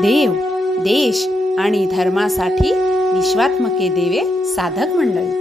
देव, देश आणि धर्मासाठी विश्वात्मके देवे साधक मंडळी.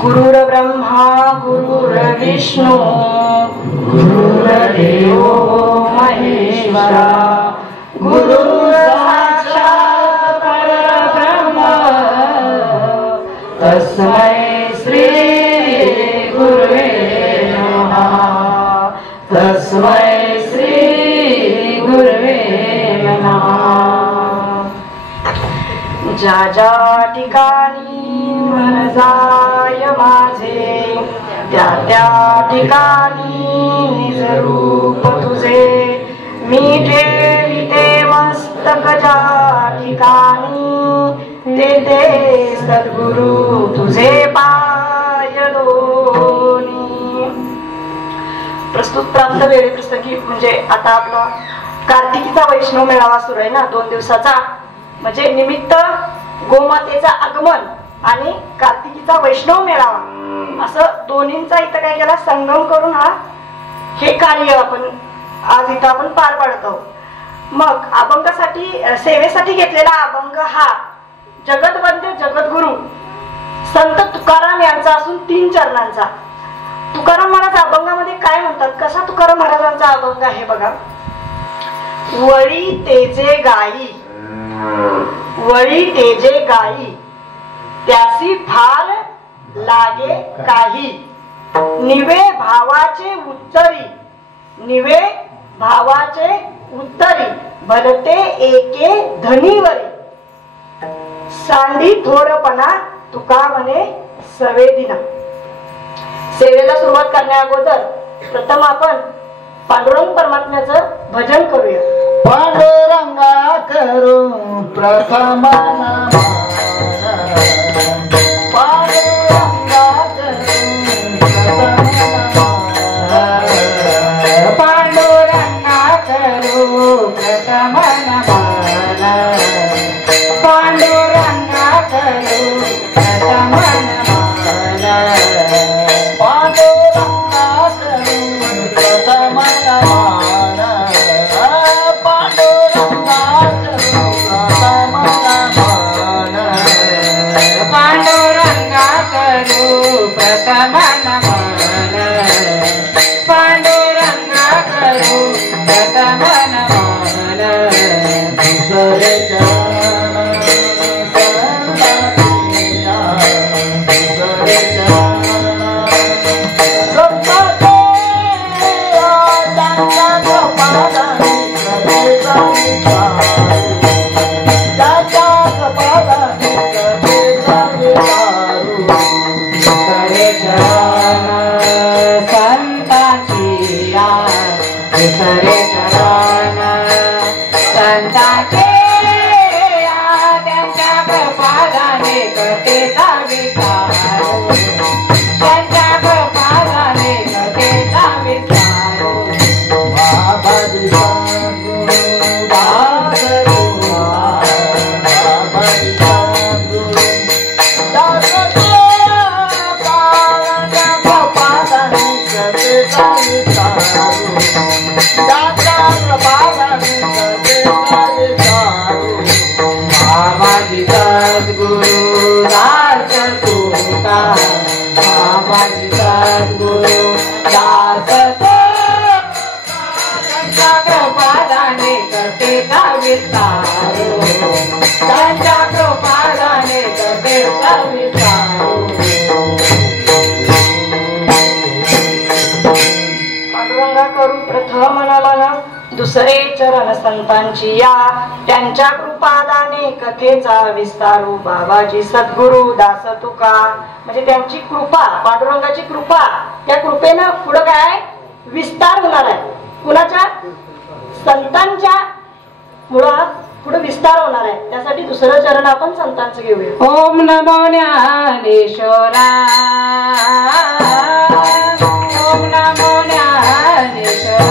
गुरुर्ब्रह्मा गुरुर्विष्णू गुरुर्देव महेश्वरा गुरुर्साक्षात् परब्रह्म तस्मै श्री ज्या ज्या ठिकाणी मन जाय माझे त्या त्या ठिकाणी निज रूप तुझे मी ठेविते मस्तक ज्या ठिकाणी ते सद्गुरु तुझे पाय दोनी. प्रस्तुत प्रांत वेळी पुस्तकी म्हणजे आता आपला कार्तिकीचा वैष्णव मेळावा सुरू आहे ना 2 दिवसाचा, म्हणजे निमित्त गोमातेचा आगमन आणि कार्तिकीचा वैष्णव मेळावा असं दोन्हींचा इथं काय केला संगम करून हे कार्य आपण आज इथं आपण पार पाडत आहोत. मग अभंगासाठी सेवेसाठी घेतलेला अभंग हा जगतवंद्य जगद्गुरु संत तुकाराम यांचा असून 3 चरणांचा. तुकाराम महाराज अभंगामध्ये काय म्हणतात, कसा तुकाराम महाराजांचा अभंग आहे बघा. वळी तेजे गाई वळी तेजे गाई त्यासी फार लागे काही निवे भावाचे उत्तरी भरते एके धनीवरी सांडी थोरपणा तुका म्हणे सवेदिना. सेवेला सुरुवात करण्या अगोदर प्रथम आपण पांडुरंग परमात्म्याचं भजन करूया. पांडुरंगा करू प्रथम दुसरे चरण संतांची या त्यांच्या कृपादाने कथेचा विस्तारू बाबाजी सद्गुरु दास तुका. म्हणजे त्यांची कृपा, पांडुरंगाची कृपा, त्या कृपेनं पुढे काय विस्तार होणार आहे. कुणाच्या? संतांच्या पुढे विस्तार होणार आहे. त्यासाठी दुसरं चरण आपण संतांचं घेऊया. ओम नमो ज्ञानेश्वरा ओम नमो ज्ञानेश्वरा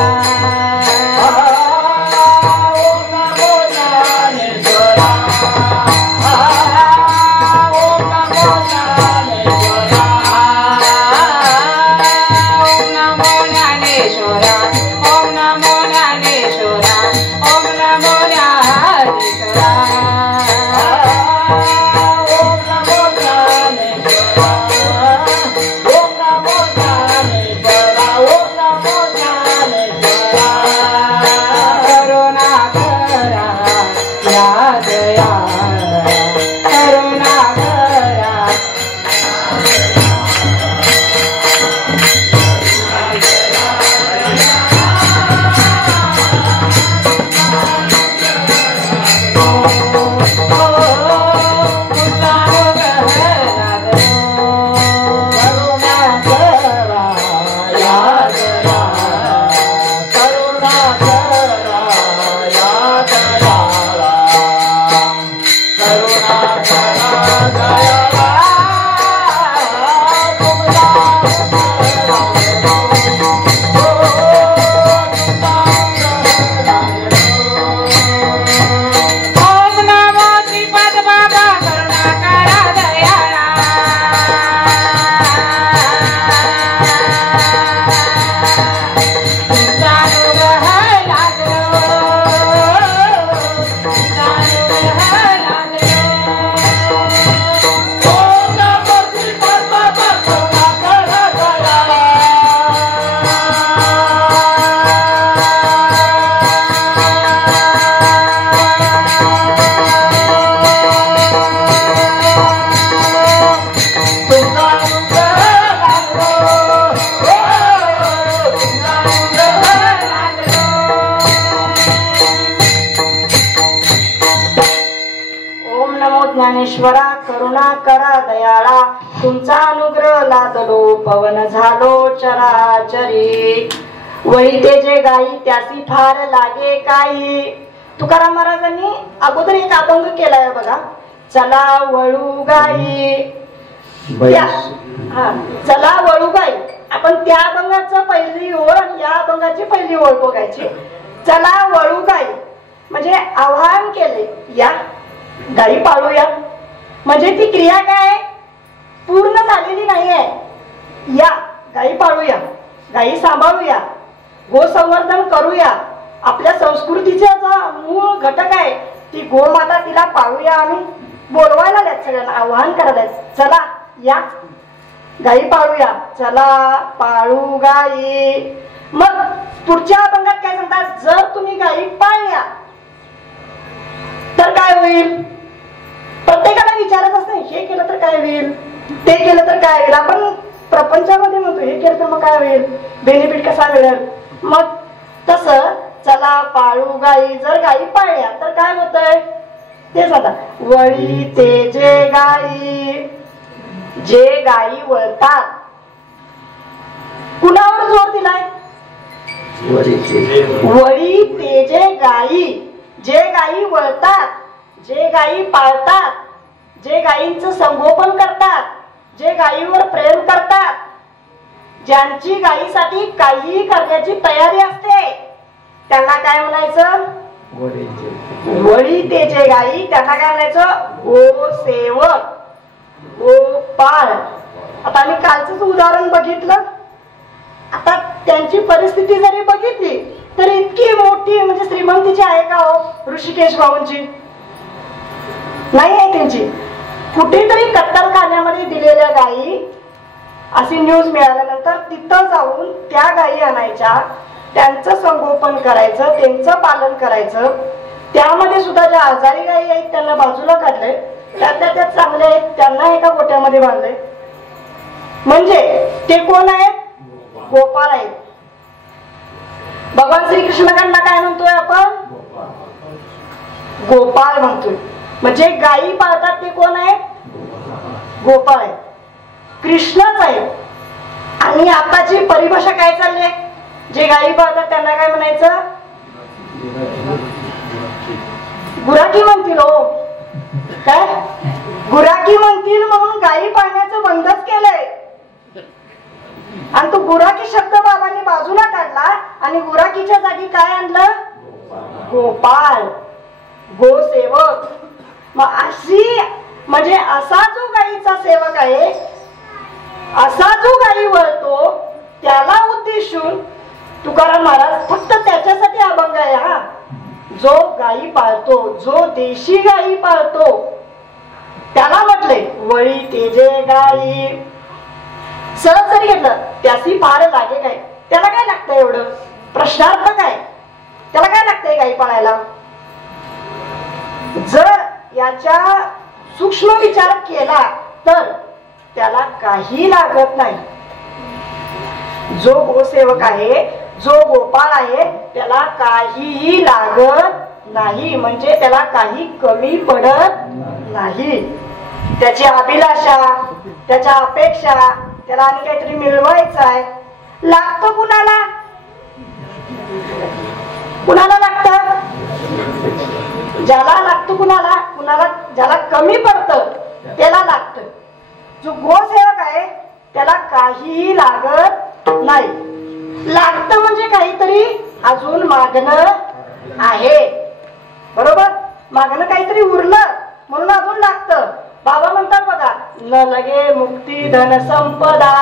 ज्ञानेश्वरा करुणा करा दयाळा तुमचा अनुग्रह लादलो पवन झालो चराचरी वळी ते जे गाई त्यासी फार लागे काही. तुकाराम महाराजांनी अगोदर एक अभंग केलाय बघा. चला वळू गाई चला वळू गाई. आपण त्या अभंगाचं पहिली ओळ आणि या अभंगाची पहिली ओळ बघायची. चला वळू गाई म्हणजे आव्हान केले या गाई पाळूया. म्हणजे ती क्रिया काय पूर्ण झालेली नाहीये. या गाई पाळूया गाई सांभाळूया गोसंवर्धन करूया. आपल्या संस्कृतीचा जो मूळ घटक आहे ती गोमाता तिला पाळूया. आम्ही बोलवायला द्यात सगळ्यांना आव्हान करायला. चला या गाई पाळूया चला पाळू गाई. मग पुढच्या अभंगात काय सांगतात जर तुम्ही गाई पाळल्या तर काय होईल. प्रत्येकाला विचारत असते हे केलं तर काय होईल ते केलं तर काय होईल. आपण प्रपंचामध्ये म्हणतो हे केलं तर मग काय होईल बेनिफिट कसा मिळेल. मग तस चला पाळू गाई जर गाई पाळल्या तर काय होतंय तेच आता. वळी ते जे गाई वळतात कुणावर जोर दिलाय. वळी ते जे गाई वळतात जे गाई पाळतात जे गायींचं संगोपन करतात जे गायीवर प्रेम करतात ज्यांची गायीसाठी काही करण्याची तयारी असते त्यांना काय म्हणायचं वळी ते जे गाई. त्यांना काय म्हणायचं गोसेवक गोपाळ. आता आम्ही कालच उदाहरण बघितलं. आता त्यांची परिस्थिती जरी बघितली तर इतकी मोठी म्हणजे श्रीमंतीची आहे का हो ऋषिकेश भाऊंची नाही आहे. त्यांची कुठेतरी कत्तलखान्यामध्ये दिलेल्या गायी अशी न्यूज मिळाल्यानंतर तिथं जाऊन त्या गायी आणायच्या त्यांचं संगोपन करायचं त्यांचं पालन करायचं. त्यामध्ये सुद्धा ज्या आजारी गायी आहेत त्यांना बाजूला काढले त्यात चांगले आहेत त्यांना एका गोट्यामध्ये बांधले. म्हणजे ते कोण आहेत गोपाळ आहेत. भगवान श्रीकृष्णांना काय म्हणतोय आपण गोपाळ म्हणतोय. म्हणजे गायी पाळतात ते कोण आहेत गोपाळ आहेत कृष्णच आहे. आणि आताची परिभाषा काय चालली आहे जे गायी पाळतात त्यांना काय म्हणायचं गुराखी म्हणतील. हो काय गुराखी म्हणतील म्हणून गायी पाळण्याचं बंदच केलंय. आणि तो गुराखी शब्द बाबांनी बाजूला काढला आणि गुराखीच्या जागी काय आणलं गोपाळ गोसेवक. मग अशी म्हणजे असा जो गायीचा सेवक आहे असा जो गायी वळतो त्याला उद्देशून तुकाराम महाराज फक्त त्याच्यासाठी अभंग आहे. हा जो गायी पाळतो जो देशी गायी पाळतो त्याला म्हटले वळी ते जे गायी. सहज जरी घेतलं त्याची फार लागे काय त्याला काय लागतं एवढं प्रश्नार्थ काय त्याला काय लागतंय गायी पाळायला. जर याच्या सूक्ष्म विचार केला तर त्याला काही लागत नाही. जो गोसेवक आहे जो गोपाळ आहे त्याला काहीही लागत नाही. म्हणजे त्याला काही कमी पडत नाही. त्याची अभिलाषा त्याच्या अपेक्षा त्याला आणि काहीतरी मिळवायचं आहे. लागतं कुणाला कुणाला लागतं ज्याला लागतं कुणाला ज्याला कमी पडतं त्याला लागतं. जो गोसेवक आहे त्याला काहीही लागत नाही. लागतं म्हणजे काहीतरी अजून मागणं आहे, बरोबर. मागणं काहीतरी उरलं म्हणून अजून लागतं. बाबा म्हणतात बघा, न लगे मुक्ती धन संपदा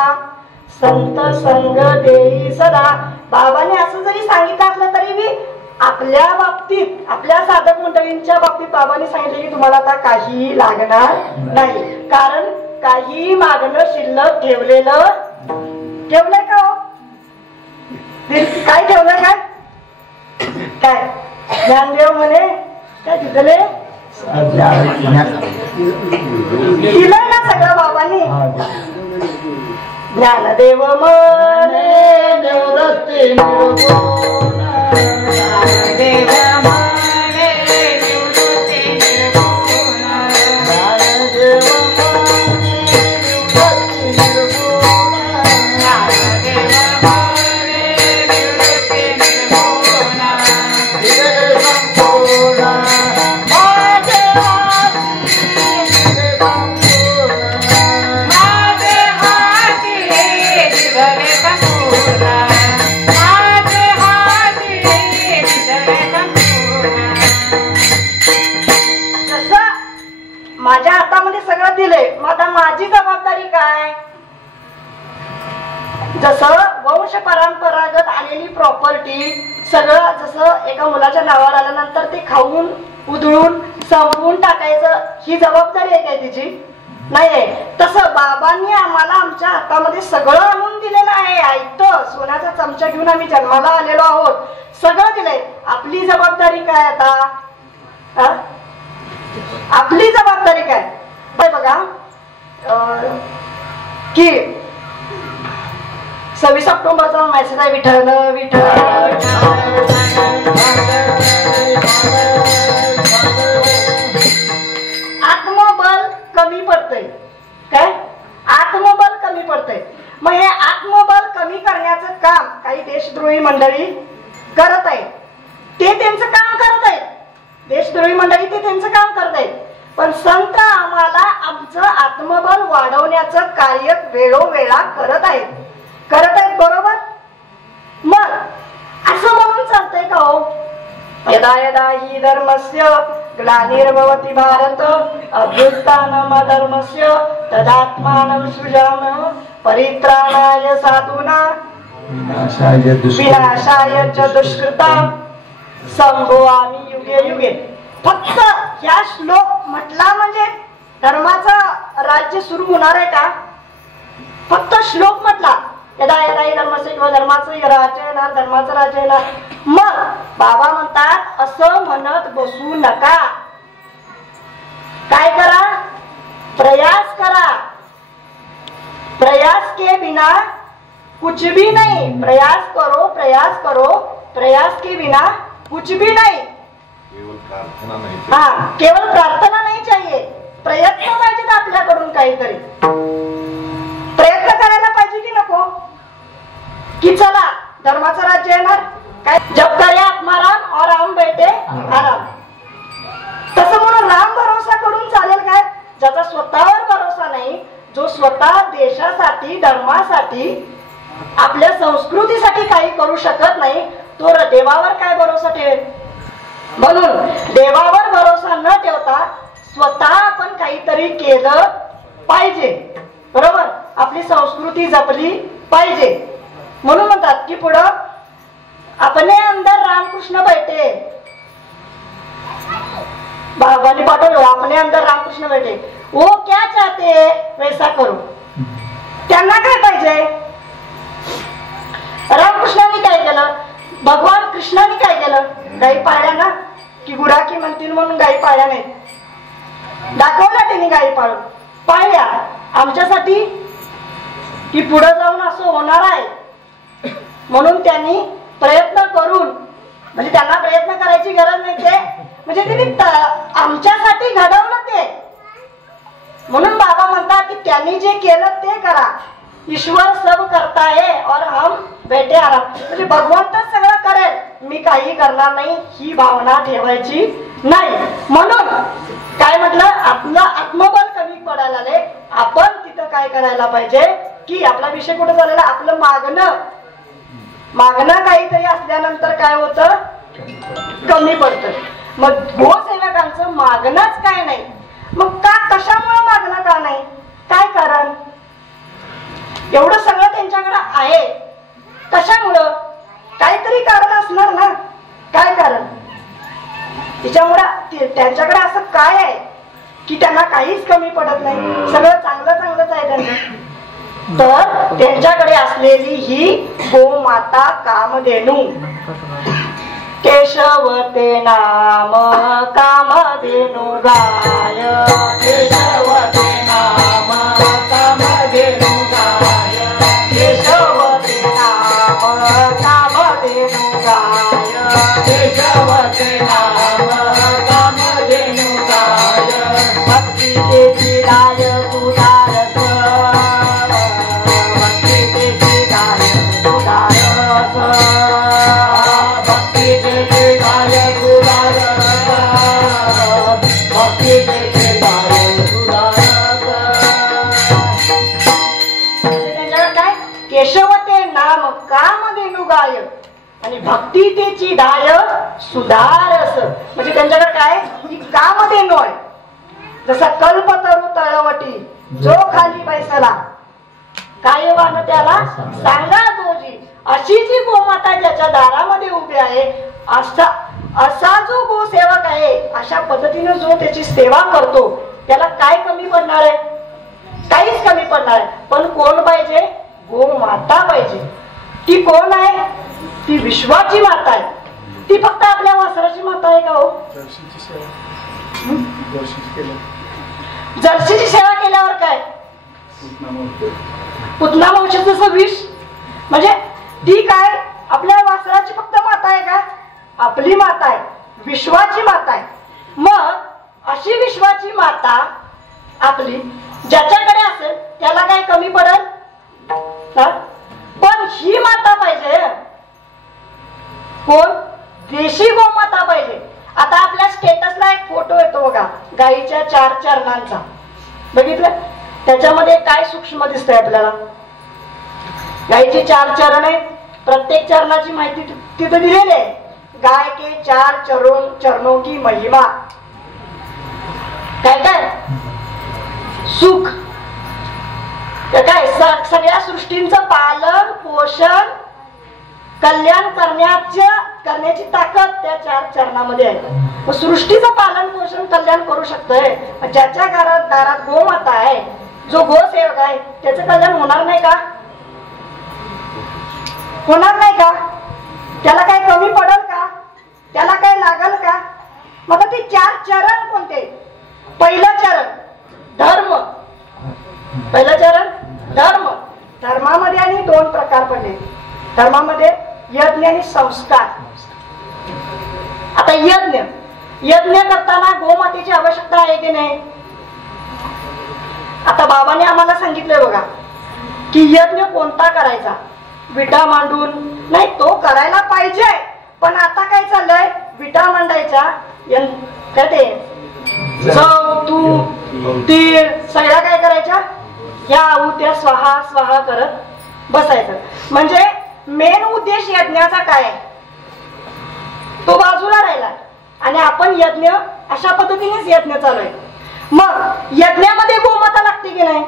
संत संग देई सदा. बाबाने असं जरी सांगितलं असलं तरी बी आपल्या बाबतीत, आपल्या साधक मंडळींच्या बाबतीत बाबांनी सांगितलं की तुम्हाला आता काहीही लागणार नाही. कारण काही मागणं शिल्लक ठेवलंय का हो? काय ठेवलं? काय ज्ञानदेव म्हणे काय दिले दिलंय ना सगळं बाबांनी. ज्ञानदेव म्हणे निवृत्ती निर्गुण देव म्हणे निवृत्ती निर्गुण. ज्ञानदेव म्हणे निवृत्ती निर्गुण. देव म्हणे निवृत्ती निर्गुण. दिवे संपूर्ण माझे हाती दिवे संपूर्ण. माझे हाती दिवले संपूर्ण. माझे हाती दिवले संपूर्ण. जसं माझ्या हातामध्ये सगळं दिलंय, मग आता माझी जबाबदारी काय? जसं वंश परंपरागत आलेली प्रॉपर्टी सगळं जसं एका मुलाच्या नावावर आल्यानंतर ते खाऊन उधळून संपवून टाकायचं, ही जबाबदारी आहे काय तिची? नाहीये. तसं बाबांनी आम्हाला आमच्या हातामध्ये सगळं आणून दिलेलं आहे. ऐकतं सोन्याचा चमचा घेऊन आम्ही जन्माला आलेलो आहोत, सगळं दिलंय. आपली जबाबदारी काय आता? आपली जबाबदारी काय? बघा की 26 ऑक्टोबरचा मेसेज आहे, विठ्ठल विठ्ठल. आत्मबल कमी पडतंय. काय? आत्मबल कमी पडतंय. मग हे आत्मबल कमी करण्याचं काम काही देशद्रोही मंडळी करत आहेत. ते त्यांचं काम करत आहेत. देशद्रोही मंडळी ते त्यांचं काम करत आहेत. पण संत आम्हाला आमचं आत्मबल वाढवण्याचं कार्य वेळोवेळा करत आहेत. बरोबर. मग असं म्हणून चालतंय का हो? यदा यदा हि धर्मस्य ग्लानिर्भवति भारत अभ्युत्थानम धर्मस्य तदात्मानं सृजामः परित्राणाय साधूना विनाशाय च दुष्कृतां संभवामि युगे युगे. फक्त या श्लोक म्हटला म्हणजे धर्माचं राज्य सुरू होणार आहे का? फक्त श्लोक म्हटला यदा यदा धर्मस्य किंवा धर्माचं राज्य येणार, धर्माचं राज्य येणार. मग बाबा म्हणतात असं म्हणत बसू नका. काय करा? प्रयास करा. प्रयास के बिना कुछ भी नहीं. प्रयास करो, प्रयास करो, प्रयास के बिना कुछ भी नहीं. हाँ, केवळ प्रार्थना नाही चाहिए. प्रयत्न पाहिजेत आपल्याकडून. काहीतरी प्रयत्न करायला पाहिजे की नको? की चला धर्माचं राज्य येणार. काय? जब करे आत्माराम और राम बैठे आराम. तसं म्हणून राम भरोसा करून चालेल काय? ज्याचा स्वतःवर भरोसा नाही, जो स्वतः देशासाठी, धर्मासाठी, आपल्या संस्कृतीसाठी काही करू शकत नाही, तो देवावर काय भरोसा ठेवेल? म्हणून देवावर भरोसा न ठेवता स्वतः आपण काहीतरी केलं पाहिजे. बरोबर. आपली संस्कृती जपली पाहिजे. म्हणून म्हणतात की पुढं अपने अंदर रामकृष्ण बैठे. बाबांनी पाठवलं अपने अंदर रामकृष्ण बैठे. वो क्या चाहते वैसा करो. त्यांना काय पाहिजे? रामकृष्णांनी काय केलं? भगवान कृष्णाने काय केलं? गाई पाळल्या ना, की गुराखी म्हणतील म्हणून गाई पाळल्या नाहीत. दाखवल्या त्यांनी गाई पाळल्या आमच्यासाठी, की पुढे जाऊन असं होणार आहे म्हणून त्यांनी प्रयत्न करून, म्हणजे त्यांना प्रयत्न करायची गरज नाही, ते म्हणजे त्यांनी आमच्यासाठी घडवलं ते. म्हणून बाबा म्हणतात की त्यांनी जे केलं ते करा. ईश्वर सब करता है और हम बैठे आराम. म्हणजे भगवंतच सगळं करेल, मी काही करणार नाही, ही भावना ठेवायची नाही. म्हणून काय म्हटलं? आपलं आत्मबल कमी पडायला लागले. आपण तिथं काय करायला पाहिजे? की आपला विषय कुठे झालेला, आपलं मागणं काहीतरी असल्यानंतर काय होतं, कमी पडतं. मग गोसेवकांचं मागणंच काय नाही. मग का, कशामुळे मागणं का नाही, काय कारण, एवढं सगळं त्यांच्याकडे आहे, कशामुळं, काहीतरी कारण असणार ना. काय कारण, त्याच्यामुळे त्यांच्याकडे असं काय आहे की त्यांना काहीच कमी पडत नाही, सगळं चांगलंच आहे त्यांना. तर त्यांच्याकडे असलेली ही गोमाता कामधेनू, केशवते नाम कामधेनू गाय, केशवते नाम कामधेनू गाय, केशवते नाम कामधेनू गाय, केशवते नाम कामधेनू गाय, भक्ती त्याची गाय सुधारस, भक्ती त्याची गाय सुधारस, भक्ती देते गाय सुधारस, भक्ती देते गाय सुधारस. त्यांच्याकडे काय, केशवते नाम कामधेनू गाय आणि भक्ती त्याची गाय सुधारस. म्हणजे त्यांच्याकडे काय, ही कामधेनू आहे. जसा कल्पतरू तळवटी जो खाली बैसला, कायवान त्याला सांगा जोजी. अशी जी गोमाता ज्याच्या दारामध्ये उभी आहे, असा जो गोसेवक आहे, अशा पद्धतीने जो त्याची सेवा करतो, त्याला काय कमी पडणार आहे, काहीच कमी पडणार आहे. पण कोण पाहिजे, गोमाता पाहिजे. ती कोण आहे, ती विश्वाची माता आहे. ती फक्त आपल्या वासराची माता आहे का हो, जर्सीची सेवा केल्यावर काय, पुतना मावशीचं विष, म्हणजे ती काय आपल्या वासराची फक्त माता आहे का, आपली माता आहे, विश्वाची माता आहे. मग अशी विश्वाची माता आपली ज्याच्याकडे असेल त्याला काय कमी पडेल, पण ही माता पाहिजे कोण, देशी गोमाता पाहिजे. आता आपल्या स्टेटसला एक फोटो येतो बघा, गाईच्या 4 चरणांचा, बघितलं, त्याच्यामध्ये काय सूक्ष्म दिसतंय आपल्याला, गाईचे 4 चरण आहे, प्रत्येक चरणाची माहिती तिथे दिलेली आहे. गाय के 4 चरणों की महिमा, काय काय सुख, काय सगळ्या सृष्टींचं पालन पोषण कल्याण करण्याची ताकद त्या 4 चरणामध्ये आहे. सृष्टीचं पालन पोषण कल्याण करू शकतोय. ज्याच्या दारात गोमाता आहे, जो गोसेवक आहे, त्याचं कल्याण होणार नाही का, होणार नाही का, त्याला काय कमी पडल का, त्याला काय लागल का. मग ते 4 चरण कोणते, पहिलं चरण धर्म, पहिलं चरण धर्म. धर्मामध्ये आणि 2 प्रकार पडले, धर्मामध्ये यज्ञ आणि संस्कार. आता यज्ञ करताना गोमातेची आवश्यकता आहे की नाही. आता बाबाने आम्हाला सांगितलंय बघा की यज्ञ कोणता करायचा, विटा मांडून नाही, तो करायला पाहिजे. पण आता काय चाललंय, विटा मांडायच्या, काय ते जव तूप तीळ सगळ्या काय करायच्या, या आहुत्या स्वाहा स्वाहा करत बसायचं. म्हणजे मेन उद्देश यज्ञाचा काय आहे तो बाजूला राहिला आणि आपण यज्ञ अशा पद्धतीनेच यज्ञ चालू आहे. मग यज्ञामध्ये गोमाता लागते की नाही,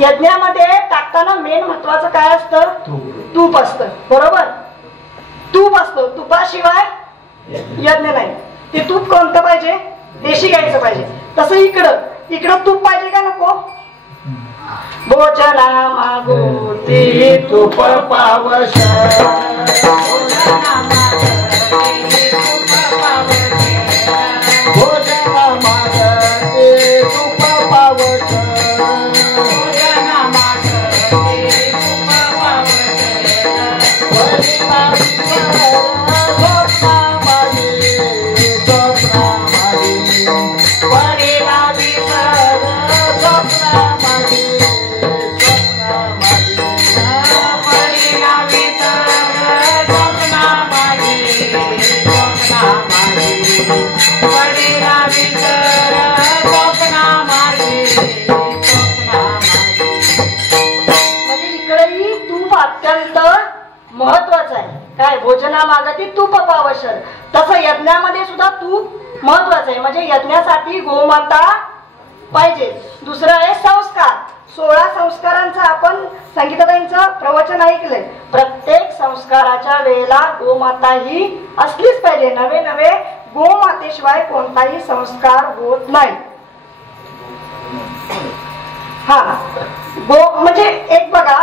यज्ञामध्ये टाकताना मेन महत्वाचं काय असतं, तूप असतं, बरोबर, तूप असतं. तुपाशिवाय यज्ञ नाही. ते तूप कोणतं पाहिजे, देशी गायचं पाहिजे. तसं इकडं तूप पाहिजे का नको, भोजना मागुती तूप पावश, भोजना मागते तूप पावश, स्वप्ना आहे. काय भोजना मागती तूप पावशर, तसं यज्ञामध्ये सुद्धा तूप महत्वाचं आहे. म्हणजे यज्ञासाठी गोमाता पाहिजे. दुसरं आहे संस्कार. 16 संस्कारांचं आपण संगीताताईंचं प्रवचन ऐकलंय. प्रत्येक संस्काराच्या वेळेला गोमाता ही असलीच पाहिजे. नवे नवे गोमातेशिवाय कोणताही संस्कार होत नाही. हा गो म्हणजे एक बघा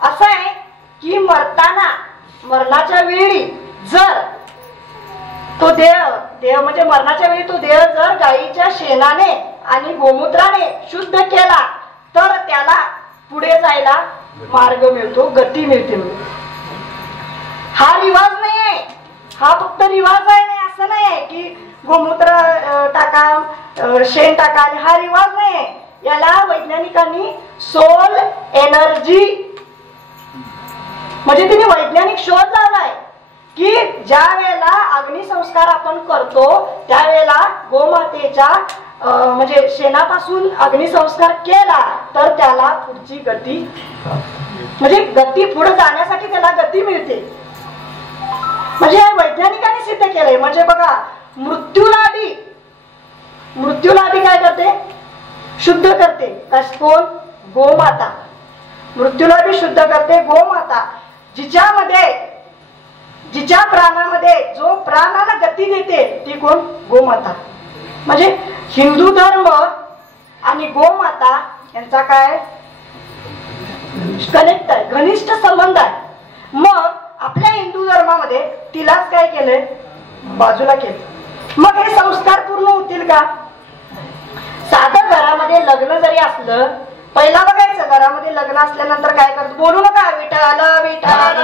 असं आहे की मरणाच्या वेळी जर तो देह म्हणजे मरणाच्या वेळी तो देह जर गायीच्या शेणाने आणि गोमूत्राने शुद्ध केला तर त्याला पुढे जायला मार्ग मिळतो, गती मिळते. हा रिवाज नाही आहे, हा फक्त रिवाज आहे. नाही असं नाही आहे की गोमूत्र टाका शेण टाका आणि हा रिवाज नाही आहे. याला वैज्ञानिकांनी सोल एनर्जी म्हणजे तिने वैज्ञानिक शोध लावलाय की ज्या वेळेला अग्निसंस्कार आपण करतो त्यावेळेला गोमातेच्या म्हणजे शेणापासून अग्निसंस्कार केला तर त्याला पुढची गती म्हणजे गती पुढे जाण्यासाठी त्याला गती मिळते. म्हणजे वैज्ञानिकांनी सिद्ध केलंय. म्हणजे बघा मृत्यूला आधी काय करते, शुद्ध करते. कोण? गोमाता. मृत्यूला बी शुद्ध करते गोमाता. जिच्या प्राणामध्ये जो प्राणाला गती देते ती कोण? गोमाता. म्हणजे हिंदू धर्म आणि गोमाता यांचा काय कनेक्ट आहे, घनिष्ठ संबंध आहे. मग आपल्या हिंदू धर्मामध्ये तिलाच काय केलंय, बाजूला केलं. मग हे संस्कार पूर्ण होतील का? साधं घरामध्ये लग्न जरी असलं, पहिला बघायचं घरामध्ये लग्न असल्यानंतर काय करतो, बोलू नका विठाल विठाल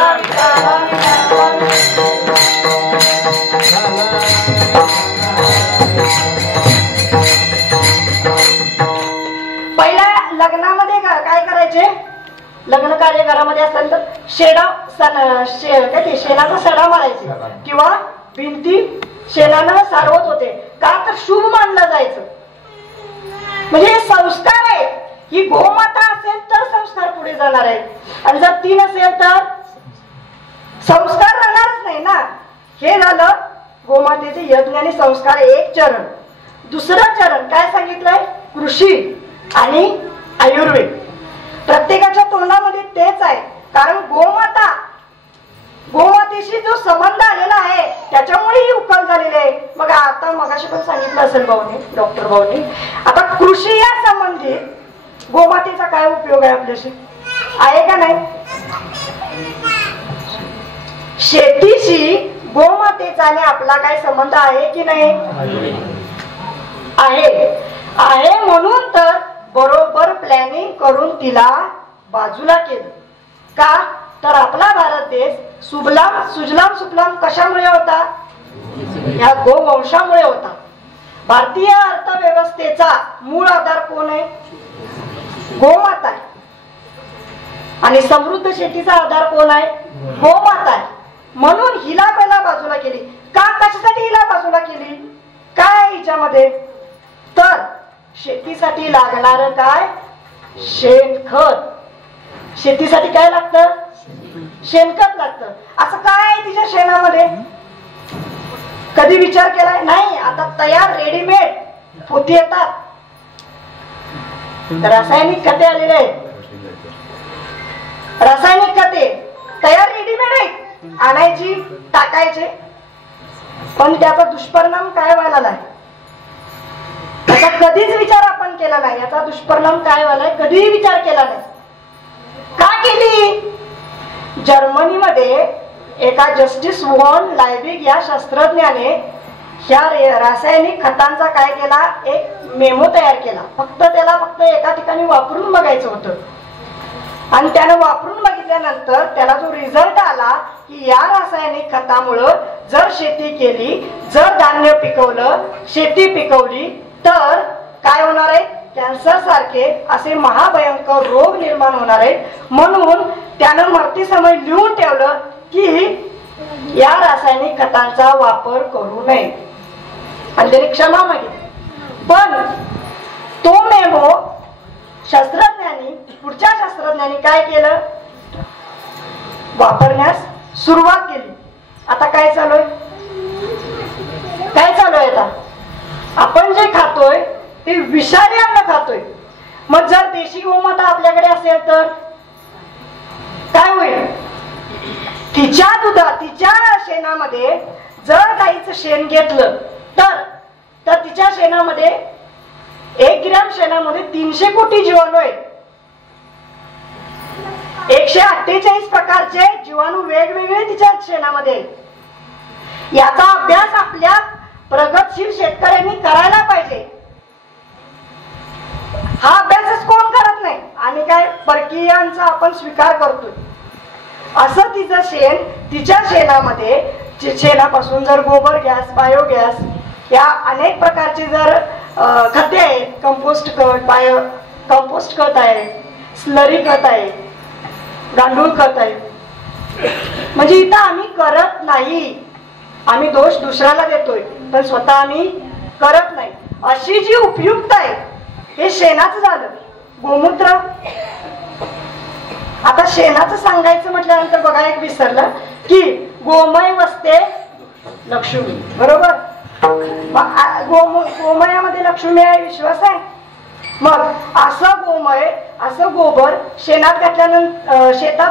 पहिल्या लग्नामध्ये काय करायचे, लग्न कार्य घरामध्ये असेल तर शेणाचा सडा मारायचे किंवा भिंती शेणानं सारवत होते. का तर शुभ मानलं जायचं. म्हणजे संस्कार आहे. ही गोमाता असेल तर संस्कार पुढे जाणार आहेत आणि जर ती नसेल तर संस्कार राहणारच नाही ना. हे झालं गोमातेचे यज्ञ आणि संस्कार एक चरण. दुसरं चरण काय सांगितलंय, कृषी आणि आयुर्वेद. प्रत्येकाच्या तोंडामध्ये तेच आहे. कारण गोमातेशी जो संबंध आलेला आहे त्याच्यामुळे ही उकल झालेली आहे. बघा आता मगाशी पण सांगितलं असेल डॉक्टर भाऊनी. आता कृषी या संबंधित गोमातेचा काय उपयोग आहे आपल्याशी, आहे का नाही? शेतीशी गोमातेचा आणि आपला काय संबंध आहे की नाही? आहे म्हणून तर बरोबर प्लॅनिंग करून तिला बाजूला केलं. का तर आपला भारत देश सुजलाम सुफलाम कशामुळे होता, या गोवंशामुळे होता. भारतीय अर्थव्यवस्थेचा मूळ आधार कोण आहे, गोमाता आहे. आणि समृद्ध शेतीचा आधार कोण आहे, गोमाता आहे. म्हणून हिला पहिला बाजूला केली. का, कशासाठी हिला बाजूला केली, काय हिच्यामध्ये, तर शेतीसाठी लागणार काय, शेणखत. शेतीसाठी काय लागतं, शेणखत लागतं. असं काय आहे तिच्या शेणामध्ये, कधी विचार केलाय नाही? आता तयार रेडीमेड पोती येतात, रासायनिक खते आलेले आहेत. रासायनिक खते तयार रेडीमेड आहेत, आणायची टाकायचे. पण त्याचा दुष्परिणाम काय व्हायला नाही, त्याचा कधीच विचार आपण केला नाही. याचा दुष्परिणाम काय व्हायलाय कधीही विचार केला नाही. का केली? जर्मनीमध्ये एका जस्टिस वॉन लायबिग या शास्त्रज्ञाने ह्या रासायनिक खतांचा काय केला, एक मेमो तयार केला. त्याला फक्त एका ठिकाणी वापरून बघायचं होतं. आणि त्यानं वापरून बघितल्यानंतर त्याला जो रिझल्ट आला की या रासायनिक खतामुळं जर शेती केली, जर धान्य पिकवलं, शेती पिकवली तर काय होणार आहे, कॅन्सर सारखे असे महाभयंकर रोग निर्माण होणार आहेत. म्हणून त्यानं मरती समय लिहून ठेवलं की या रासायनिक खतांचा वापर करू नये आणि त्याने क्षमा मागितली. पण तो मेमो पुढच्या शास्त्रज्ञांनी काय केलं, वापरण्यास सुरुवात केली. आता काय चालू आहे? काय चालू आहे आता? आपण जे खातोय ते विषारी अन्न खातोय. मग जर देशी गोमाता आपल्याकडे असेल तर काय होईल? तिच्या शेणामध्ये जर गाईचं शेण घेतलं तर तिच्या शेणामध्ये 1 ग्रॅम शेणामध्ये 300 कोटी जीवाणू आहेत. 148 प्रकारचे जीवाणू वेगवेगळे तिच्या शेणामध्ये आहेत. याचा अभ्यास आपल्या प्रगतशील शेतकऱ्यांनी करायला पाहिजे. हा अभ्यासच कोण करत नाही आणि काय परकीयांचा आपण स्वीकार करतोय. असं तिचं शेण, तिच्या शेणामध्ये शेणापासून जर गोबर गॅस, बायोगॅस या अनेक प्रकारचे जर खते आहेत, कंपोस्ट खत आहे, स्लरी खत आहे, गांडूळ खत आहे. म्हणजे इथं आम्ही करत नाही, आम्ही दोष दुसऱ्याला देतोय पण स्वतः आम्ही करत नाही. अशी जी उपयुक्त आहे हे शेणाचं झालं. गोमूत्र, आता शेणाचं सांगायचं म्हटल्यानंतर बघा एक विसरलं की गोमय वसते लक्ष्मी, बरोबर? गोमयामध्ये लक्ष्मी आहे, विश्वास आहे. मग असं गोमय, असं गोबर शेतात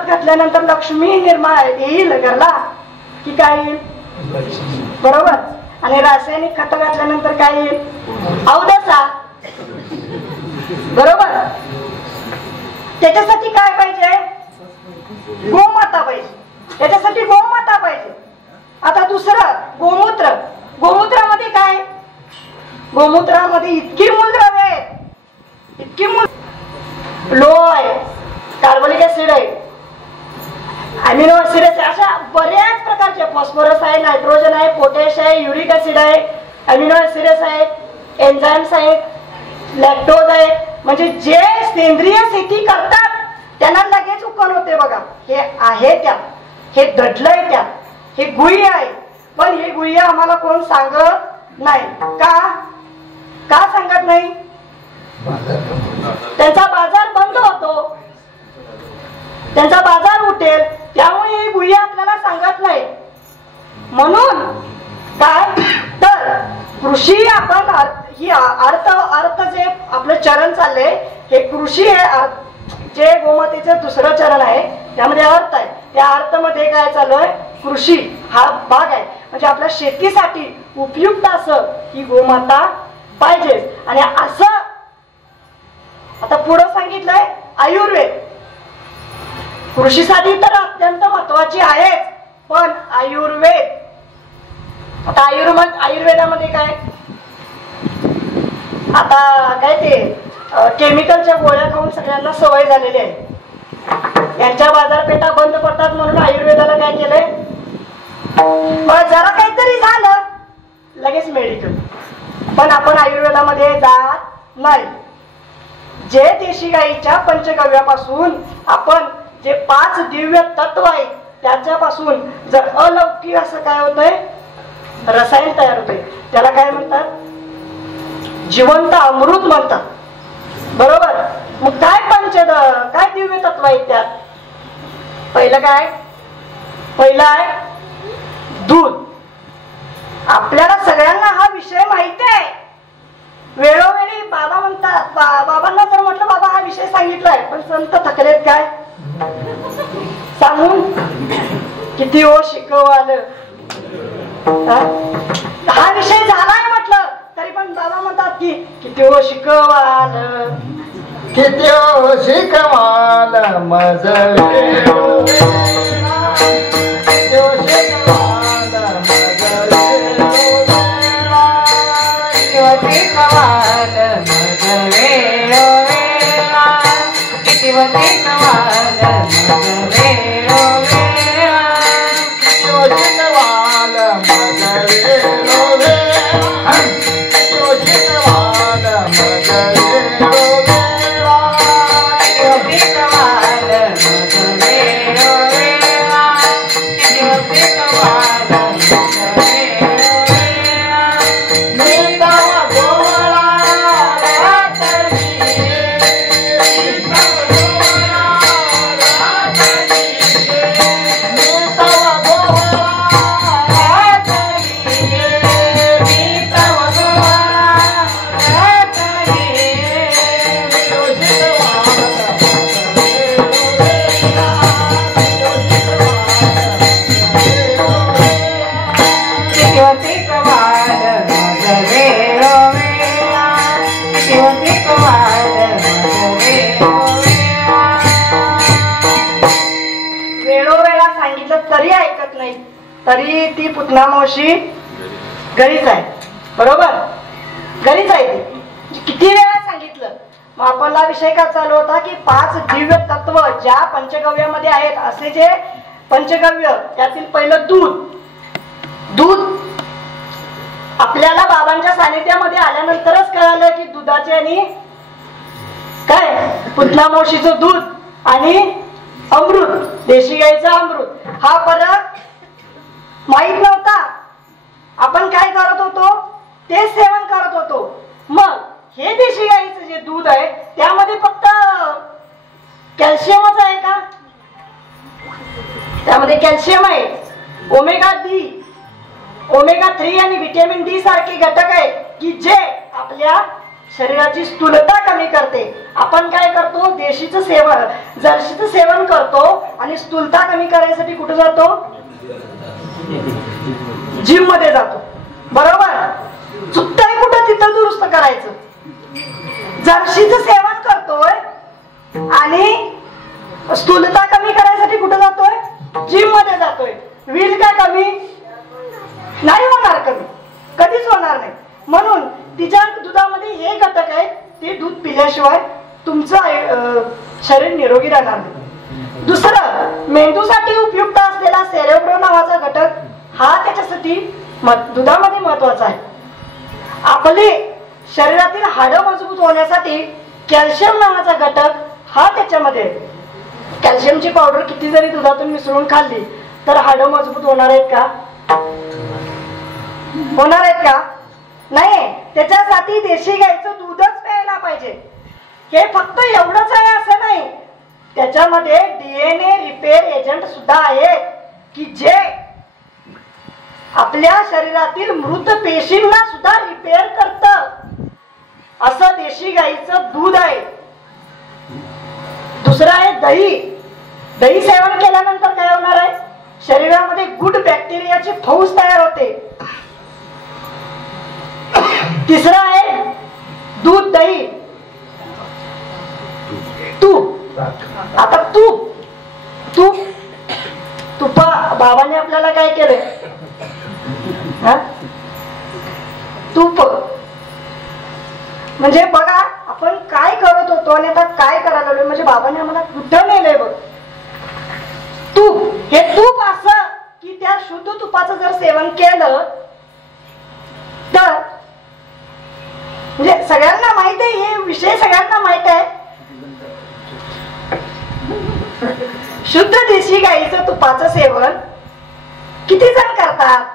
घातल्यानंतर लक्ष्मी निर्माण येईल घरला की काय येईल? बरोबर. आणि रासायनिक खत घातल्यानंतर काय येईल? अवदसा, बरोबर. त्याच्यासाठी काय पाहिजे? गोमाता पाहिजे. त्याच्यासाठी गोमाता पाहिजे. आता दुसरं गोमूत्र. गोमूत्रामध्ये काय? गोमूत्रामध्ये इतकी मूलद्रव्ये आहेत, इतकी लोह आहे, कार्बोनिक ऍसिड आहे, अमिनो ऍसिड आहे, अशा बऱ्याच प्रकारचे, फॉस्फरस आहे, नायट्रोजन आहे, पोटॅश आहे, युरिक ऍसिड आहे, अमिनो ऍसिड्स आहेत, एन्झाइम्स आहेत, लॅक्टोज आहे. म्हणजे जे सेंद्रिय शेती करतात त्यांना लगेच उकल होते. बघा हे आहे त्यात, हे दडलंय त्यात, हे गुह्य आहे. पण हे गुह्य आम्हाला कोण सांगत नाही. का सांगत नाही? त्यांचा बाजार बंद होतो, त्यांचा बाजार उठेल, त्यामुळे हे गुह्य आपल्याला सांगत नाही. म्हणून काय तर कृषी आपण ही अर्थ जे आपलं चरण चाललंय हे कृषी आहे. जे गोमातेचं दुसरं चरण आहे त्यामध्ये अर्थ आहे. त्या अर्थमध्ये काय चालू आहे? कृषी हा भाग आहे. म्हणजे आपल्या शेतीसाठी उपयुक्त असं ही गोमाता पाहिजे. आणि असं आता पुढं सांगितलंय आयुर्वेद. कृषीसाठी तर अत्यंत महत्वाची आहे, पण आयुर्वेद, आता आयुर्वेदामध्ये काय? आता काय ते केमिकलच्या गोळ्या खाऊन सगळ्यांना सवय झालेली आहे. यांच्या बाजारपेठा बंद पडतात म्हणून आयुर्वेदाला काय केलंय? जरा काहीतरी झालं लगेच मेडिकल. पण आपण आयुर्वेदामध्ये जात नाही. जे देशी गाईच्या पंचगव्यापासून आपण जे 5 दिव्य तत्व आहे त्याच्यापासून जर अलौकिक असं काय होतंय? रसायन तयार होतंय. त्याला काय म्हणतात? जिवंत अमृत म्हणतात, बरोबर. मग काय दिव्य तत्व आहेत त्यात? पहिलं काय? पहिलं आहे दूध. आपल्याला सगळ्यांना हा विषय माहिती आहे. वेळोवेळी बाबा म्हणतात, बाबांना जर म्हटलं बाबा हा विषय सांगितलाय, पण संत थकलेत काय सांगून. किती हो शिकवालं, हा विषय झालाय म्हटलं तरी पण बाबा म्हणतात की किती हो शिकवालं, किती हो शिकवाल मज नाही तरी ती पुतना मावशी घरीच आहे. बरोबर, घरीच आहे ती. किती वेळा सांगितलं. मग आपला विषय का चालू होता की 5 दिव्य तत्व ज्या पंचगव्यामध्ये आहेत. असे जे पंचगव्य त्यातील पहिलं दूध. दूध आपल्याला बाबांच्या सानिध्यामध्ये आल्यानंतरच कळालं की दुधाचे आणि काय पुतना मावशीचं दूध आणि अमृत, देशी गाईचं अमृत, हा फरक माहित नव्हता. आपण काय करत होतो ते सेवन करत होतो. मग हे देशी गाईचं जे दूध आहे त्यामध्ये फक्त कॅल्शियमच आहे का? त्यामध्ये कॅल्शियम आहे, ओमेगा डी, ओमेगा 3 आणि व्हिटॅमिन डी सारखे घटक आहेत की जे आपल्या शरीराची स्थूलता कमी करते. आपण काय करतो, देशीचं सेवन, जर्सीचं सेवन करतो आणि स्थूलता कमी करायसाठी कुठे जातो? जिम मध्ये जातो. बरोबर, चुकतंय कुठं तिथं दुरुस्त करायचं. जर्सीचं सेवन करतोय आणि स्थूलता कमी करायसाठी कुठे जातोय? जिम मध्ये जातोय. होईल का कमी? नाही होणार कमी, कधीच होणार नाही. म्हणून तिच्या दुधामध्ये हे घटक आहेत, ते दूध पिल्याशिवाय तुमचं शरीर निरोगी राहणार नाही. दुसरं, मेंदूसाठी उपयुक्त असलेला सेरेब्रो नावाचा घटक हा त्याच्यासाठी दुधामध्ये महत्वाचा आहे. आपले शरीरातील हाडं मजबूत होण्यासाठी कॅल्शियम नावाचा घटक हा त्याच्यामध्ये आहे. कॅल्शियमची पावडर किती जरी दुधातून मिसळून खाल्ली तर हाडं मजबूत होणार आहेत का? होणार आहेत का? नाही. त्याच्यासाठी देशी गाईचं दूधच प्यायला पाहिजे. हे फक्त एवढंच आहे असं नाही, त्याच्यामध्ये डीएनए रिपेअर एजंट सुद्धा आहे की जे आपल्या शरीरातील मृत पेशींना सुद्धा रिपेअर करतं. असं देशी गाईचं दूध आहे. दुसरं आहे दही. दही सेवन केल्यानंतर काय होणार आहे? शरीरामध्ये गुड बॅक्टेरियाची फौज तयार होते. तिसरं आहे दूध, दही, तूप. आता तुपा बाबांनी आपल्याला काय केलंय? तूप म्हणजे बघा आपण काय करत होतो आणि आता काय करायला लागलो. म्हणजे बाबांनी आम्हाला कुठं नेलंय बघ. तूप, हे तूप असं की त्या शुद्ध तुपाचं जर सेवन केलं तर, म्हणजे सगळ्यांना माहित आहे हे विषय, सगळ्यांना माहित आहे. शुद्ध देशी गाईचं तुपाचं सेवन किती जण करतात?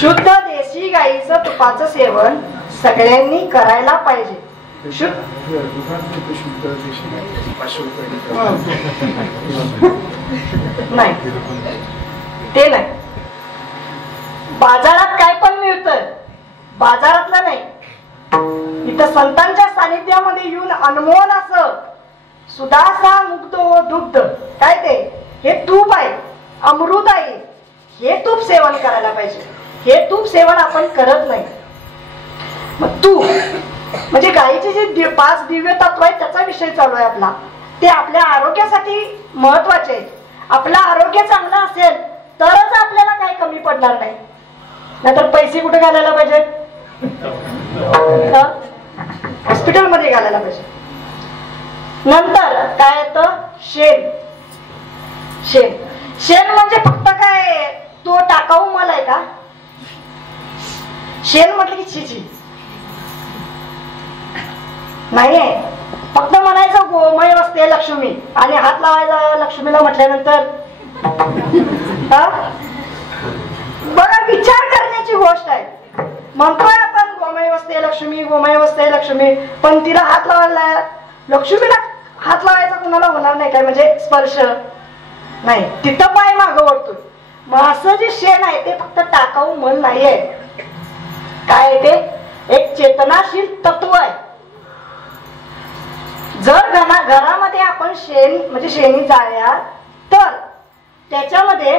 शुद्ध देशी गाईचं तुपाचं सेवन सगळ्यांनी करायला पाहिजे. नाही ते नाही. बाजारात काय पण मिळतं, बाजारातलं नाही. इथं संतांच्या सानिध्यामध्ये येऊन अनमोल असं सुदासा मुग्ध व दुग्ध, काय ते, हे तूप आहे, अमृत आहे. हे तूप सेवन करायला पाहिजे. हे तूप सेवन आपण करत नाही. मग तूप म्हणजे गायीचे जे 5 दिव्य तत्व आहेत त्याचा विषय चालू आहे आपला. ते आपल्या आरोग्यासाठी महत्वाचे आहेत. आपलं आरोग्य चांगलं असेल तरच आपल्याला काही कमी पडणार नाही. नाहीतर पैसे कुठे घालायला पाहिजे? हॉस्पिटलमध्ये घालायला पाहिजे. नंतर काय येतं? शेण. शेण शेण म्हणजे फक्त काय तो टाकाऊ मल आहे का? शेण म्हटलं की छिची नाहीये. फक्त म्हणायचं गोमय वसते लक्ष्मी आणि हात लावायचा लक्ष्मीला म्हटल्यानंतर बघा विचार करण्याची गोष्ट आहे. म्हणतोय आपण गोमय वसते लक्ष्मी, गोमय वसते लक्ष्मी, पण तिला हात लावायला, लक्ष्मीला हात लावायचा कुणाला होणार नाही काय? म्हणजे स्पर्श नाही, तिथं पाय मागं वळतोय. मग असं जे शेण आहे ते फक्त टाकाऊ मल नाहीये. काय आहे ते? एक चेतनाशील तत्व आहे. जर घरामध्ये आपण शेण म्हणजे शेणी जाळल्या तर त्याच्यामध्ये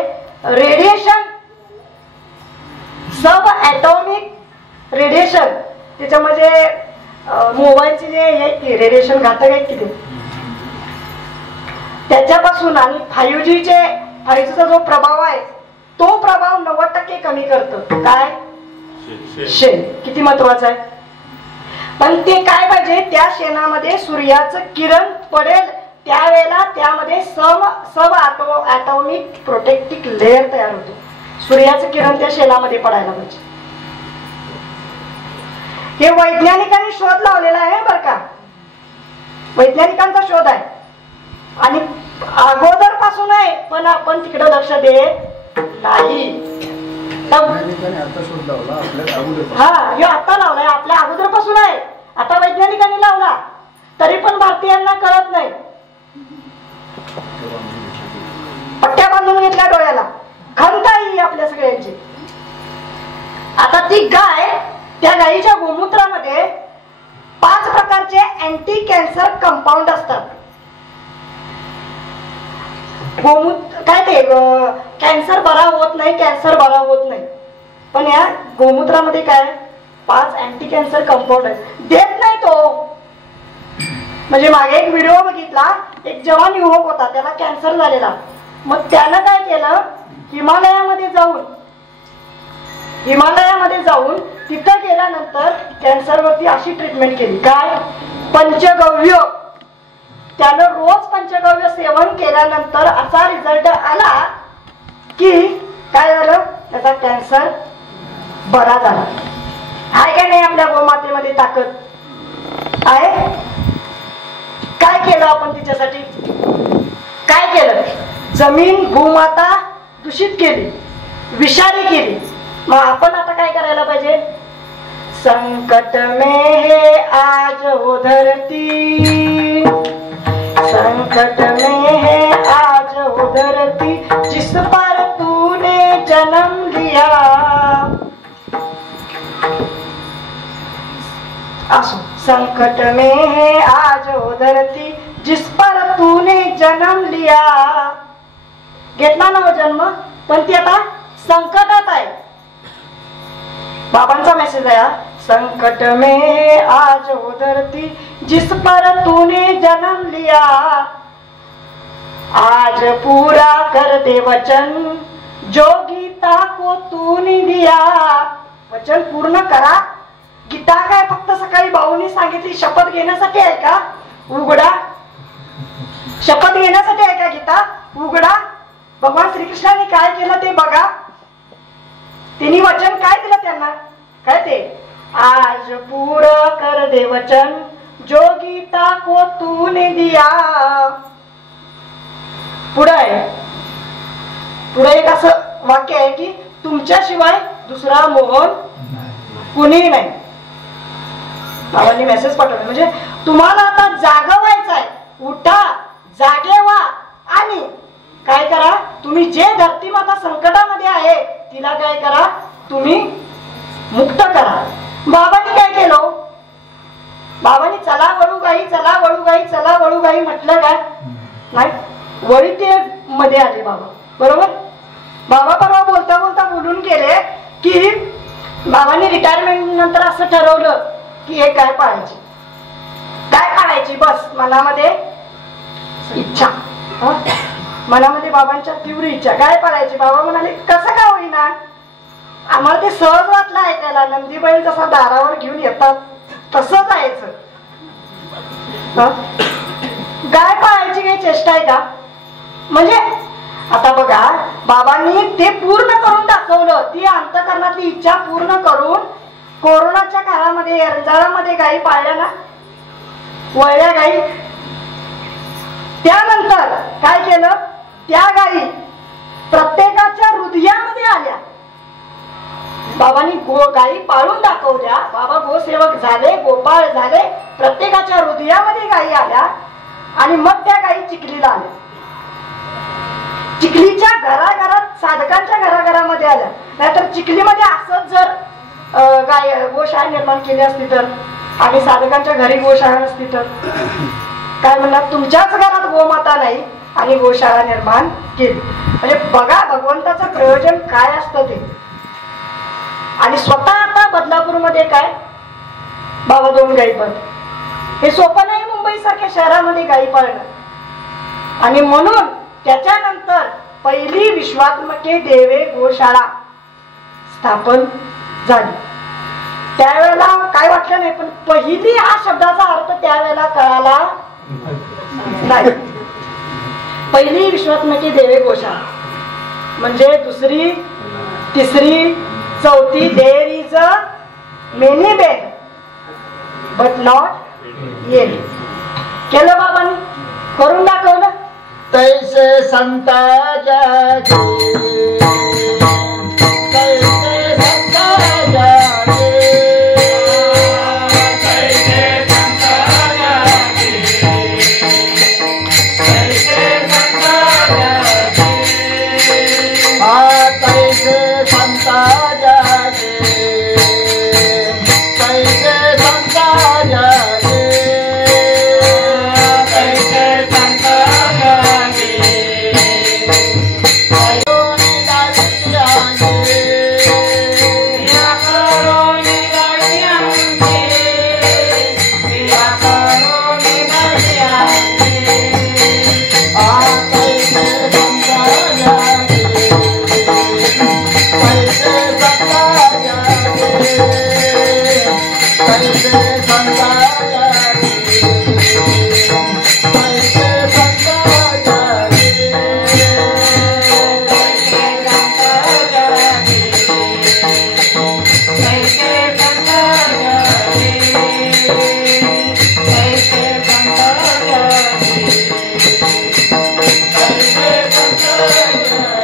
रेडिएशन, सब ॲटॉमिक रेडिएशन, त्याच्यामध्ये मोबाईलचे जे हे रेडिएशन घातक आहेत की ते त्याच्यापासून आणि 5Gचा जो प्रभाव आहे तो प्रभाव 90% कमी करतो. काय? शेण. किती महत्वाचं आहे. पण ते काय पाहिजे, त्या शेणामध्ये सूर्याचं किरण पडेल त्यावेळेला त्यामध्ये सब ॲटॉमिक प्रोटेक्टिक लेअर तयार होतो. सूर्याचं किरण त्या शेणामध्ये पडायला पाहिजे. हे वैज्ञानिकांनी शोध लावलेला आहे बरं का, वैज्ञानिकांचा शोध आहे आणि अगोदर पासून आहे, पण आपण तिकडे लक्ष देत नाही. हा, हे आता लावलाय, आपल्या अगोदर पासून आहे, आता वैज्ञानिकांनी लावला तरी पण भारतीयांना कळत नाही. पट्ट्या बांधून घेतल्या डोळ्याला, खंत आहे ही आपल्या सगळ्यांची. आता ती गाय, त्या गायीच्या गोमूत्रामध्ये 5 प्रकारचे अँटी कॅन्सर कंपाऊंड असतात. गोमूत्र काय ते कॅन्सर बरा होत नाही, कॅन्सर बरा होत नाही, पण या गोमूत्रामध्ये काय 5 अँटी कॅन्सर कंपाऊंड आहेत. देत नाही तो. म्हणजे मागे एक व्हिडिओ बघितला, एक जवान युवक होता, त्याला कॅन्सर झालेला. मग त्यानं काय केलं, हिमालयामध्ये जाऊन तिथं गेल्यानंतर कॅन्सरवरती अशी ट्रीटमेंट केली. काय? पंचगव्य. त्यानं रोज पंचगव्य सेवन केल्यानंतर असा रिझल्ट आला की काय झालं, त्याचा कॅन्सर बरा झाला. आहे का नाही आपल्या गोमातेमध्ये ताकद आहे. काय केलं आपण तिच्यासाठी, काय केलं, जमीन भूमाता दूषित केली, विषारी केली. मग आपण आता काय करायला पाहिजे, संकट में है आज वो धरती, संकट में है आज वो धरती, जिस पर तूने जन्म लिया. असो, संकट में है आज वो धरती, जिस पर तूने जन्म लिया. घेतला ना जन्म, पण ती आता संकटात आहे. बाबांचा मेसेज आहे, संकट में है आज वो धरती, जिस पर तूने जन्म लिया. आज पूरा कर दे वचन, जो गीता को तूने दिया. वचन पूर्ण करा. गीता काय फक्त सकाळी भाऊनी सांगितली शपथ घेण्यासाठी आहे का? उघडा. शपथ घेण्यासाठी आहे का गीता? उघडा. भगवान श्रीकृष्णाने काय केलं ते बघा. त्यांनी वचन काय दिलं त्यांना, काय ते, आज पूरा कर दे वचन, जो गीता को तूने दिया. पुढे एक असं वाक्य आहे की तुमच्याशिवाय दुसरा मोहन कुणी नाही. बाबांनी मेसेज पाठवले, म्हणजे तुम्हाला आता जागवायचं आहे. उठा, जागे व्हा आणि काय करा, तुम्ही जे धरती माता संकटामध्ये आहे तिला काय करा, तुम्ही मुक्त करा. बाबांनी काय केलं, बाबांनी चला वळूगाई, चला वळूगाई, चला वळूगाई म्हटलं काय नाही, वळी ते मध्ये आले बाबा. बरोबर. बाबा परवा बोलता बोलता बोलून गेले की बाबांनी रिटायरमेंट नंतर असं ठरवलं की हे काय पाळायची, काय पाळायची, बस मनामध्ये इच्छा, मनामध्ये बाबांच्या तीव्र इच्छा, काय पाळायची. बाबा म्हणाले कसं काय होईना, आम्हाला ते सहज वाटलं ऐकायला. नंदी बैल जसा दारावर घेऊन येतात तसं जायचं. गाय पाळायची काही चेष्टा आहे का? म्हणजे आता बघा, बाबांनी ते पूर्ण करून दाखवलं. ती अंतःकरणातली इच्छा पूर्ण करून कोरोनाच्या काळामध्ये एरंजाळामध्ये गायी पाळल्या ना, वळल्या गायी. त्यानंतर काय केलं, त्या गायी प्रत्येकाच्या हृदयामध्ये आल्या. बाबांनी गायी पाळून दाखवल्या. बाबा गोसेवक झाले, गोपाळ झाले, प्रत्येकाच्या हृदयामध्ये गायी आल्या आणि मग त्या गायी चिखलीला आल्या. चिखलीच्या घराघरात, साधकांच्या घराघरामध्ये आल्या. नाहीतर चिखलीमध्ये असंच जर गोशाळा निर्माण केली असती तर, आणि साधकांच्या घरी गोशाळा नसती तर काय म्हणणार, तुमच्याच घरात गोमाता नाही आणि गोशाळा निर्माण केली. म्हणजे बघा भगवंताचं प्रयोजन काय असतं ते. आणि स्वतः आता बदलापूरमध्ये काय बाबा 2 गाई पाळणं हे सोपं नाही मुंबई सारख्या शहरामध्ये गाई पाळणं. आणि म्हणून त्याच्यानंतर पहिली विश्वात्मके देवे गोशाळा स्थापन झाली. त्यावेळेला काय वाटलं नाही, पण पहिली हा शब्दाचा अर्थ त्यावेळेला कळाला नाही. पहिली विश्वात्मके देवे गोशाळा म्हणजे दुसरी, तिसरी, चौथी. There is a many bed but not yell. केलं बाबांनी, करून दाखवलं. तैसे संता जागे, तैसे संता जागे, तैसे संता जागे, तैसे संता जागे, तैसे संता जागे, तैसे संता जागे, तैसे संता जागे, करोनी दासी आगे, या करोनी दासी आगे, या करोनी दासी आगे, तैसे संता जागे, तैसे संता जागे, तैसे संता जागे, तैसे संता जागे, तैसे संता जागे, तैसे संता जागे, तैसे संता जागे.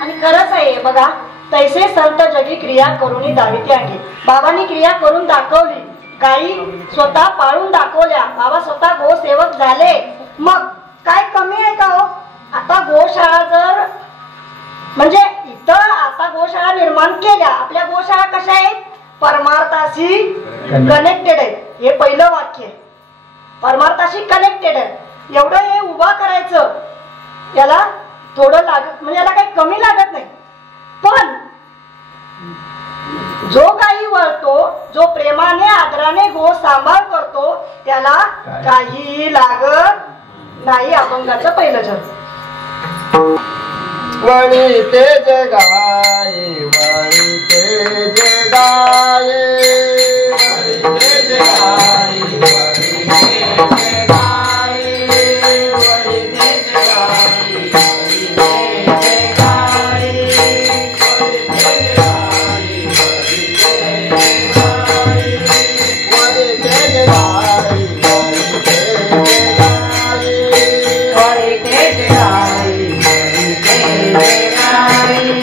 आणि खरंच आहे बघा, तैसे संत जगी क्रिया करून दाविते अंगी. बाबांनी क्रिया करून दाखवली, गायी स्वतः पाळून दाखवल्या, बाबा स्वतः गोसेवक झाले. मग काय कमी आहे का हो? आता गोशाळा जर म्हणजे इथं आता गोशाळा निर्माण केल्या, आपल्या गोशाळा कशा आहेत? परमार्थाशी कनेक्टेड आहेत. हे पहिलं वाक्य आहे, परमार्थाशी कनेक्टेड आहे. एवढं हे उभा करायचं, याला थोडं लागत म्हणजे याला काही कमी लागत नाही. पण जो काही वळतो, जो प्रेमाने आदराने गो सांभाळ करतो, त्याला काही लागत नाही. अभंगाचं पहिलं चरण. वळी तेज गाये, वळी तेज गाये, वळी तेज गाये, वळी तेज गाये, वळी तेज गाये, वळी तेज गाये, वळी तेज गाये, वळी तेज गाये, वळी तेज गाये, वळी तेज गाये,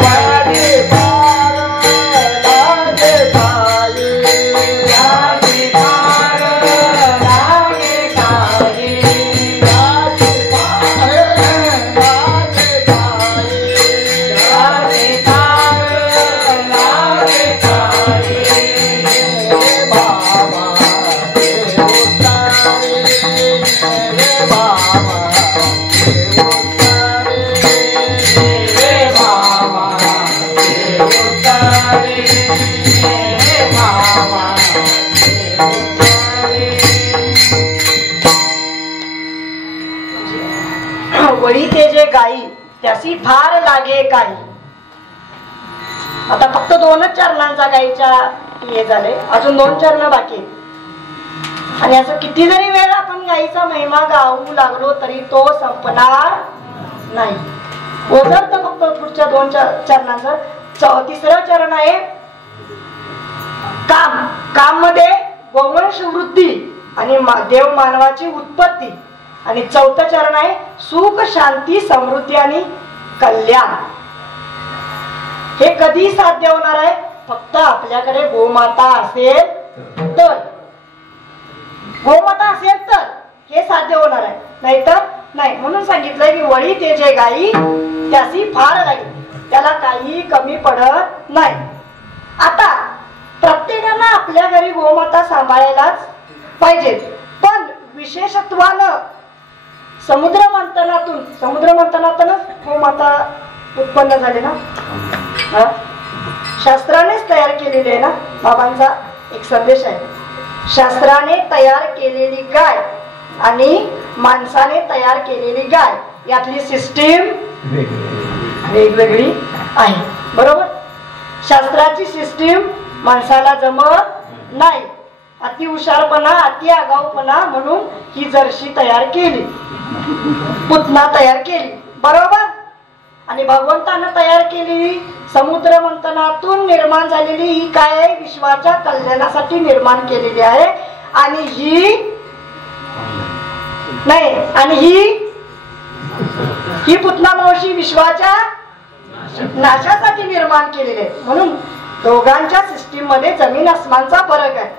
वादे पार लागे गाये, लागे पार लागे गाये, लागे पार लागे गाये, लागे पार लागे गाये. रे बाबा रे उतारे, रे बाबा रे उतारे, रे बाबा रे उतारे, रे बाबा रे उतारे. वळी ते जे गाई त्यासी फार लागे काही. आता फक्त 2च चरणांचा गाईच्या हे झाले, अजून 2 चरण बाकी आहेत. आणि असं किती जरी वेळ आपण गाईचा महिमा गाऊ लागलो तरी तो संपणार नाही. ओझरत फक्त पुढच्या 2 चरणांचं. 3रं चरण आहे काम. काम मध्ये गोवंश वृद्धी आणि देव मानवाची उत्पत्ती. आणि 4थं चरण आहे सुख, शांती, समृद्धी आणि कल्याण. हे कधी साध्य होणार आहे? फक्त आपल्याकडे गोमाता असेल तर. गोमाता असेल तर हे साध्य होणार आहे, नाहीतर नाही. म्हणून सांगितलंय की वळी ते जे गाई त्यासी फार लागेल, त्याला काही कमी पडत नाही. आता प्रत्येकानं आपल्या घरी गोमाता सांभाळायलाच पाहिजे. पण विशेषत्वानं समुद्र मंथनातूनच गोमाता उत्पन्न झाली ना. शास्त्रानेच तयार केलेली आहे ना. बाबांचा एक संदेश आहे, शास्त्राने तयार केलेली गाय आणि माणसाने तयार केलेली गाय यातली सिस्टीम वेगवेगळी आहे. बरोबर. शास्त्राची सिस्टीम माणसाला जमत नाही. अति हुशारपणा, अति आगाऊपणा म्हणून ही जर्शी तयार केली, पुतना तयार केली. बरोबर. आणि भगवंतानं तयार केलेली समुद्र मंथनातून निर्माण झालेली ही काय आहे, विश्वाच्या कल्याणासाठी निर्माण केलेली आहे. आणि ही नाही, आणि ही पुतना मावशी विश्वाच्या नाशासाठी निर्माण केलेली आहे. म्हणून दोघांच्या सिस्टीम मध्ये जमीन आसमानचा फरक आहे.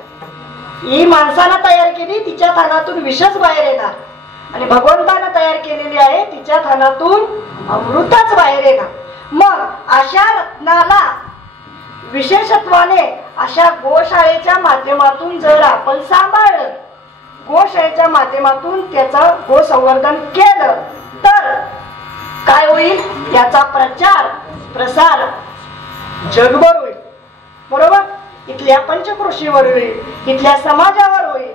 ही माणसानं तयार केली, तिच्या थानातून विषच बाहेर येणार. आणि भगवंतानं तयार केलेली आहे, तिच्या थानातून अमृतच बाहेर येणार. मग अशा रत्नाला विशेषत्वाने अशा गोशाळेच्या माध्यमातून जर आपण सांभाळलं, गोशाळेच्या माध्यमातून त्याचं गोसंवर्धन केलं तर काय होईल, याचा प्रचार प्रसार जगभर होईल. बरोबर. इथल्या पंचक्रोशीवर होईल, इथल्या समाजावर होईल,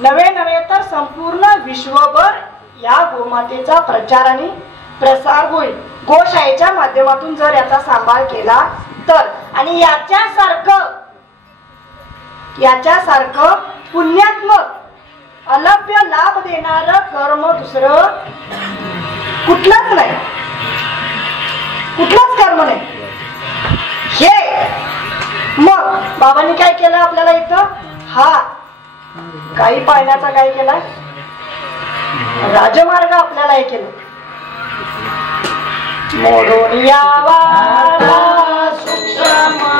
नवे नवे तर संपूर्ण विश्वभर या गोमातेचा प्रचार आणि प्रसार होईल गोशाळेच्या माध्यमातून जर याचा सांभाळ केला तर. आणि याच्यासारखं पुण्यात्मक अलभ्य लाभ देणारं कर्म दुसरं कुठलंच नाही, कुठलंच कर्म नाही. हे मग बाबांनी काय केलं आपल्याला इथं, हा गाई पाळण्याचा काय केलाय राजमार्ग आपल्याला हे केलं. मोडून यावा सूक्ष्म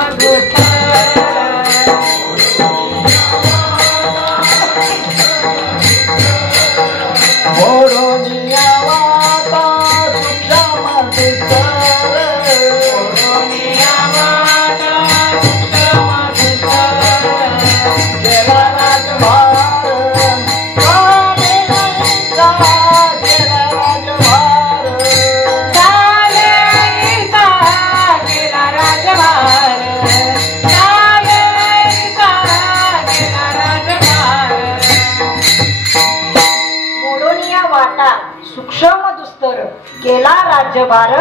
केला राज्यभार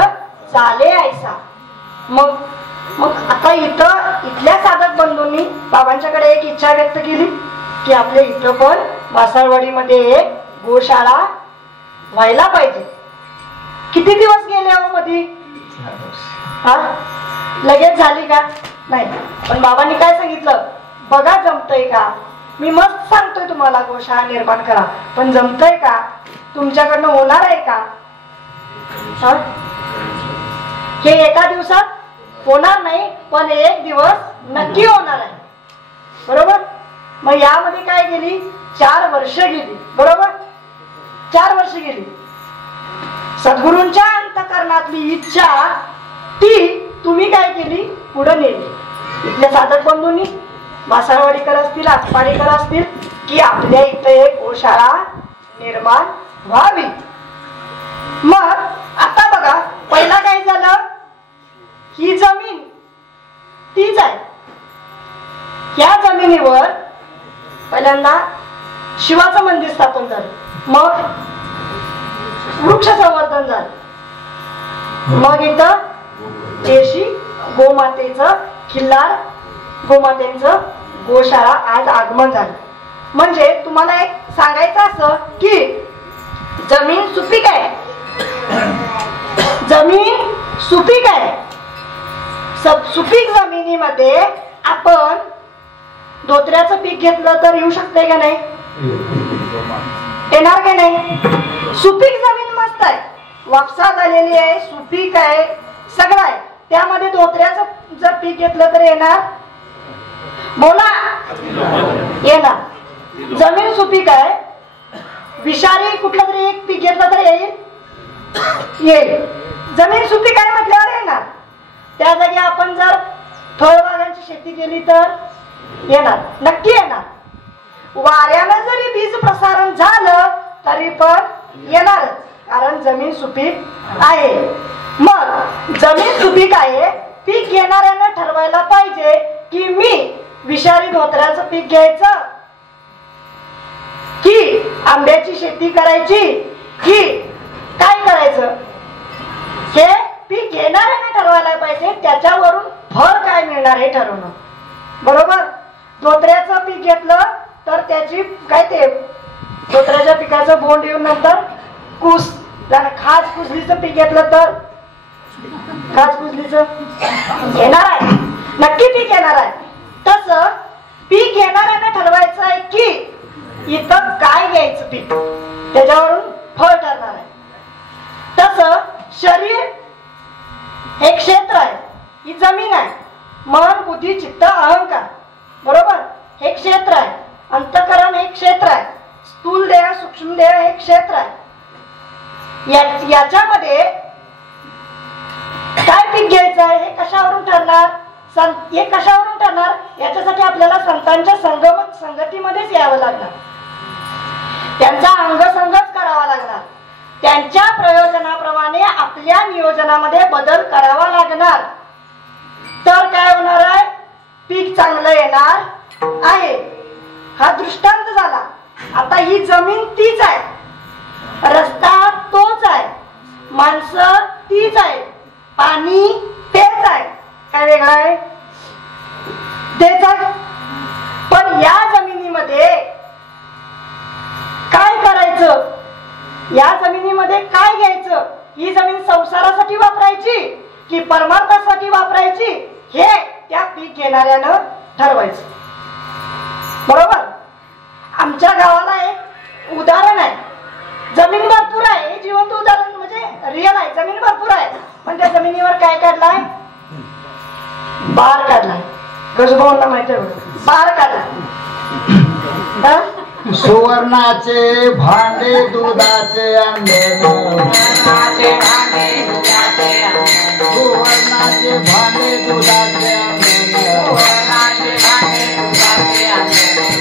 चाले ऐसा. मग आता इथल्या साधक बंधूंनी बाबांच्याकडे एक इच्छा व्यक्त केली की आपल्या इथं पण मासाळवाडीमध्ये एक गोशाळा व्हायला पाहिजे. किती दिवस गेले हो मधी, हा लगेच झाली का नाही. पण बाबांनी काय सांगितलं, बघा जमतय का. मी मस्त सांगतोय तुम्हाला गोशाळा निर्माण करा, पण जमतय का, तुमच्याकडनं होणार आहे का. हे एका दिवसात होणार नाही, पण एक दिवस नक्की होणार आहे. बरोबर. मग यामध्ये काय गेली, 4 वर्ष गेली. बरोबर. 4 वर्ष गेली. सद्गुरूंच्या अंतःकरणातली इच्छा ती तुम्ही काय केली, पुढे नेली. इथल्या साधक बंधूंनी, मासाळवाडीकर असतील, आटपाडीकर असतील, की आपल्या इथे एक गोशाळा निर्माण व्हावी. मग आता बघा, पहिला काय झालं, ही जमीन तीच आहे. या जमिनीवर पहिल्यांदा शिवाचं मंदिर स्थापन झालं, मग वृक्ष संवर्धन झालं, मग इथं जेशी गोमातेचं खिल्लार गोमातेचं गोशाळा आज आगमन झालं. म्हणजे तुम्हाला एक सांगायचं असं की जमीन सुपीक आहे, जमीन सुपीक आहे. सुपीक जमिनीमध्ये आपण धोत्र्याचं पीक घेतलं तर येऊ शकते का नाही, येणार का नाही. सुपीक जमीन मस्त आहे, वापसा झालेली आहे, सुपीक आहे, सगळं आहे. त्यामध्ये धोत्र्याचं जर पीक घेतलं तर येणार, बोला, येणार. जमीन सुपीक आहे, विषारी कुठलं तरी एक पीक घेतलं तर येईल. जमीन सुपीक आहे म्हटल्यावर येणार. त्या जागी आपण जर फळबागांची शेती केली तर येणार, नक्की येणार. वाऱ्यानं जरी बीज प्रसारण झालं तरी पण येणारच, कारण जमीन सुपीक आहे. मग जमीन सुपीक आहे, पीक घेणाऱ्यानं ठरवलं ठरवायला पाहिजे की मी विषारी धोत्र्याचं पीक घ्यायचं की आंब्याची शेती करायची की काय करायचं, हे पीक घेणाऱ्याने ठरवायला पाहिजे. त्याच्यावरून फळ काय मिळणार हे ठरवणं. बरोबर. धोत्र्याचं पीक घेतलं तर त्याची काय ते धोत्र्याच्या पिकाचं बोंड येऊन नंतर कुस, खाज कुसलीचं पीक घेतलं तर खाज कुसलीचं घेणार आहे, नक्की पीक येणार आहे. तसं पीक घेणाऱ्याने ठरवायचं आहे की इथं काय घ्यायचं पीक, त्याच्यावरून फळ ठरणार आहे. तसं शरीर हे क्षेत्र आहे, ही जमीन आहे. मन बुद्धी चित्त अहंकार, बरोबर, हे क्षेत्र आहे. अंतःकरण हे क्षेत्र आहे. स्थूल देह सूक्ष्म देह हे क्षेत्र आहे. याच्यामध्ये काय पीक घ्यायचं आहे हे कशावरून ठरणार, हे कशावरून ठरणार, याच्यासाठी आपल्याला संतांच्या संगतीमध्येच यावं लागणार. त्यांचा अंगसंगच करावा लागणार. त्यांच्या प्रयोजनाप्रमाणे आपल्या नियोजनामध्ये बदल करावा लागणार. तर काय होणार आहे, पीक चांगलं येणार आहे. हा दृष्टांत झाला. आता ही जमीन तीच आहे, रस्ता तोच आहे, माणसं तीच आहे, पाणी तेच आहे. काय वेगळं आहे, तेच आहे. पण या जमिनीमध्ये काय करायचं, या जमिनीमध्ये काय घ्यायचं, ही जमीन संसारासाठी वापरायची की परमार्थासाठी वापरायची, हे त्या पीक घेणाऱ्यानं ठरवायचं. बरोबर. आमच्या गावाला एक उदाहरण आहे. जमीन भरपूर आहे, हे जिवंत उदाहरण म्हणजे रिअल आहे. जमीन भरपूर आहे पण त्या जमिनीवर काय काढलाय, बार काढलाय. गजभाऊंना माहिती आहे, बार काढलाय. सुवर्णाचे भांडे दुधाचे अंगण, सुवर्णाचे भांडे दुधाचे अंगण,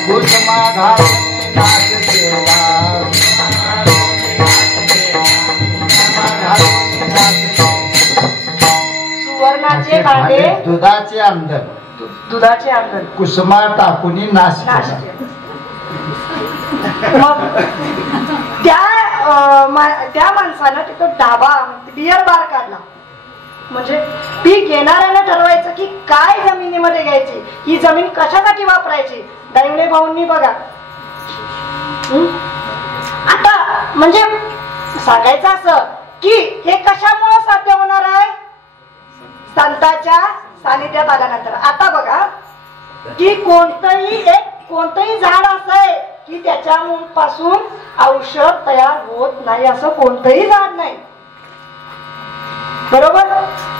कुसुमा घालून नाच केला, सुवर्णाचे भांडे दुधाचे अंगण, दुधाचे अंगण, कुसुमा टाकून नाश केला. मग त्या माणसानं तिथं डाबा बियर बार काढला. म्हणजे पीक घेणाऱ्यानं ठरवायचं की काय जमिनीमध्ये घ्यायची, ही जमीन कशासाठी वापरायची. दायवणे भाऊंनी बघा आता म्हणजे सांगायचं असं की हे कशामुळे साध्य होणार आहे, संतांच्या सानिध्यात आल्यानंतर. आता बघा की कोणतंही झाड असं आहे की त्याच्यापासून औषध तयार होत नाही असं कोणतंही झाड नाही. बरोबर.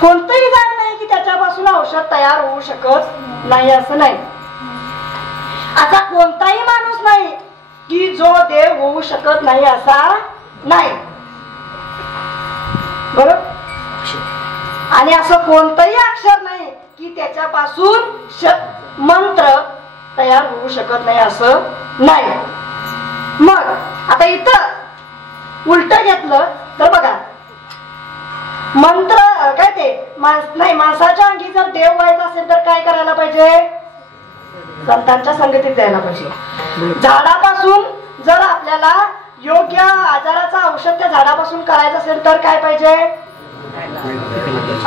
कोणतंही झाड नाही की त्याच्यापासून औषध तयार होऊ शकत नाही असं नाही. असा कोणताही माणूस नाही की जो देव होऊ शकत नाही असा नाही. बरोबर. आणि असं कोणतंही अक्षर नाही की त्याच्यापासून मंत्र तयार होऊ शकत नाही असं नाही. मग आता इथं उलट घेतलं तर बघा, मंत्र काय ते नाही, माणसाच्या अंगी जर देव व्हायचा असेल तर काय करायला पाहिजे, संतांच्या संगतीत जायला पाहिजे. झाडापासून जर आपल्याला योग्य आजाराचा औषध त्या झाडापासून करायचं असेल तर काय पाहिजे,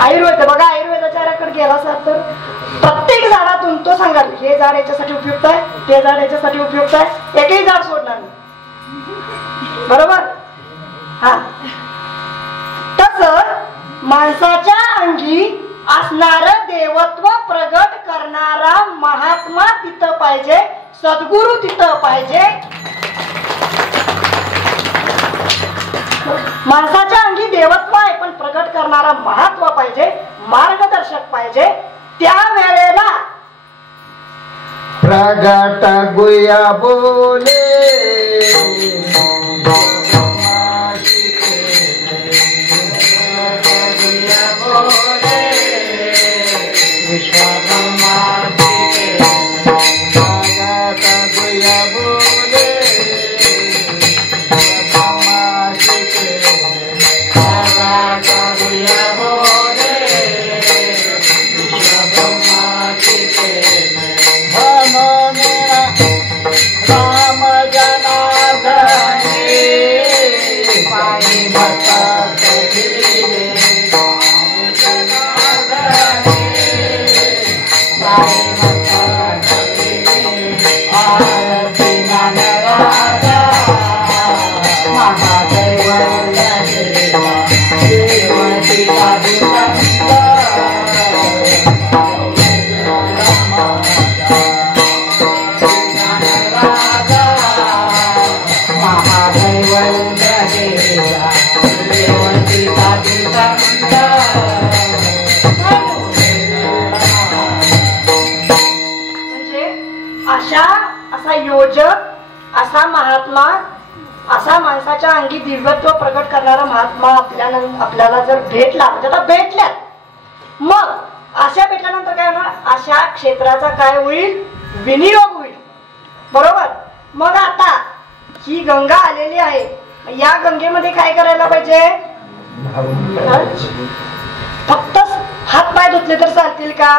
आयुर्वेद. बघा आयुर्वेदाच्याकडे गेला असाल तर प्रत्येक झाडातून तो सांगाल हे झाड याच्यासाठी उपयुक्त आहे, ते झाड याच्यासाठी उपयुक्त आहे, एकही झाड सोडणार नाही. बरोबर. हा. तस माणसाच्या अंगी असणार देवत्व प्रगट करणारा महात्मा तिथं पाहिजे, सद्गुरु तिथं पाहिजे. माणसाच्या अंगी देवत्व आहे पण प्रगट करणारा महात्मा पाहिजे, मार्गदर्शक पाहिजे. त्या वेळेला प्रगट गुया बोले, Bye. योजक असा महात्मा, असा माणसाच्या अंगी दिव्यत्व प्रकट करणारा महात्मा आपल्याला जर भेटला, म्हणजे आता भेटल्यात, मग अशा भेटल्यानंतर काय होणार, अशा क्षेत्राचा काय होईल, विनियोग होईल. बरोबर. मग आता ही गंगा आलेली आहे, या गंगेमध्ये काय करायला पाहिजे, फक्त हात पाय धुतले तर चालतील का,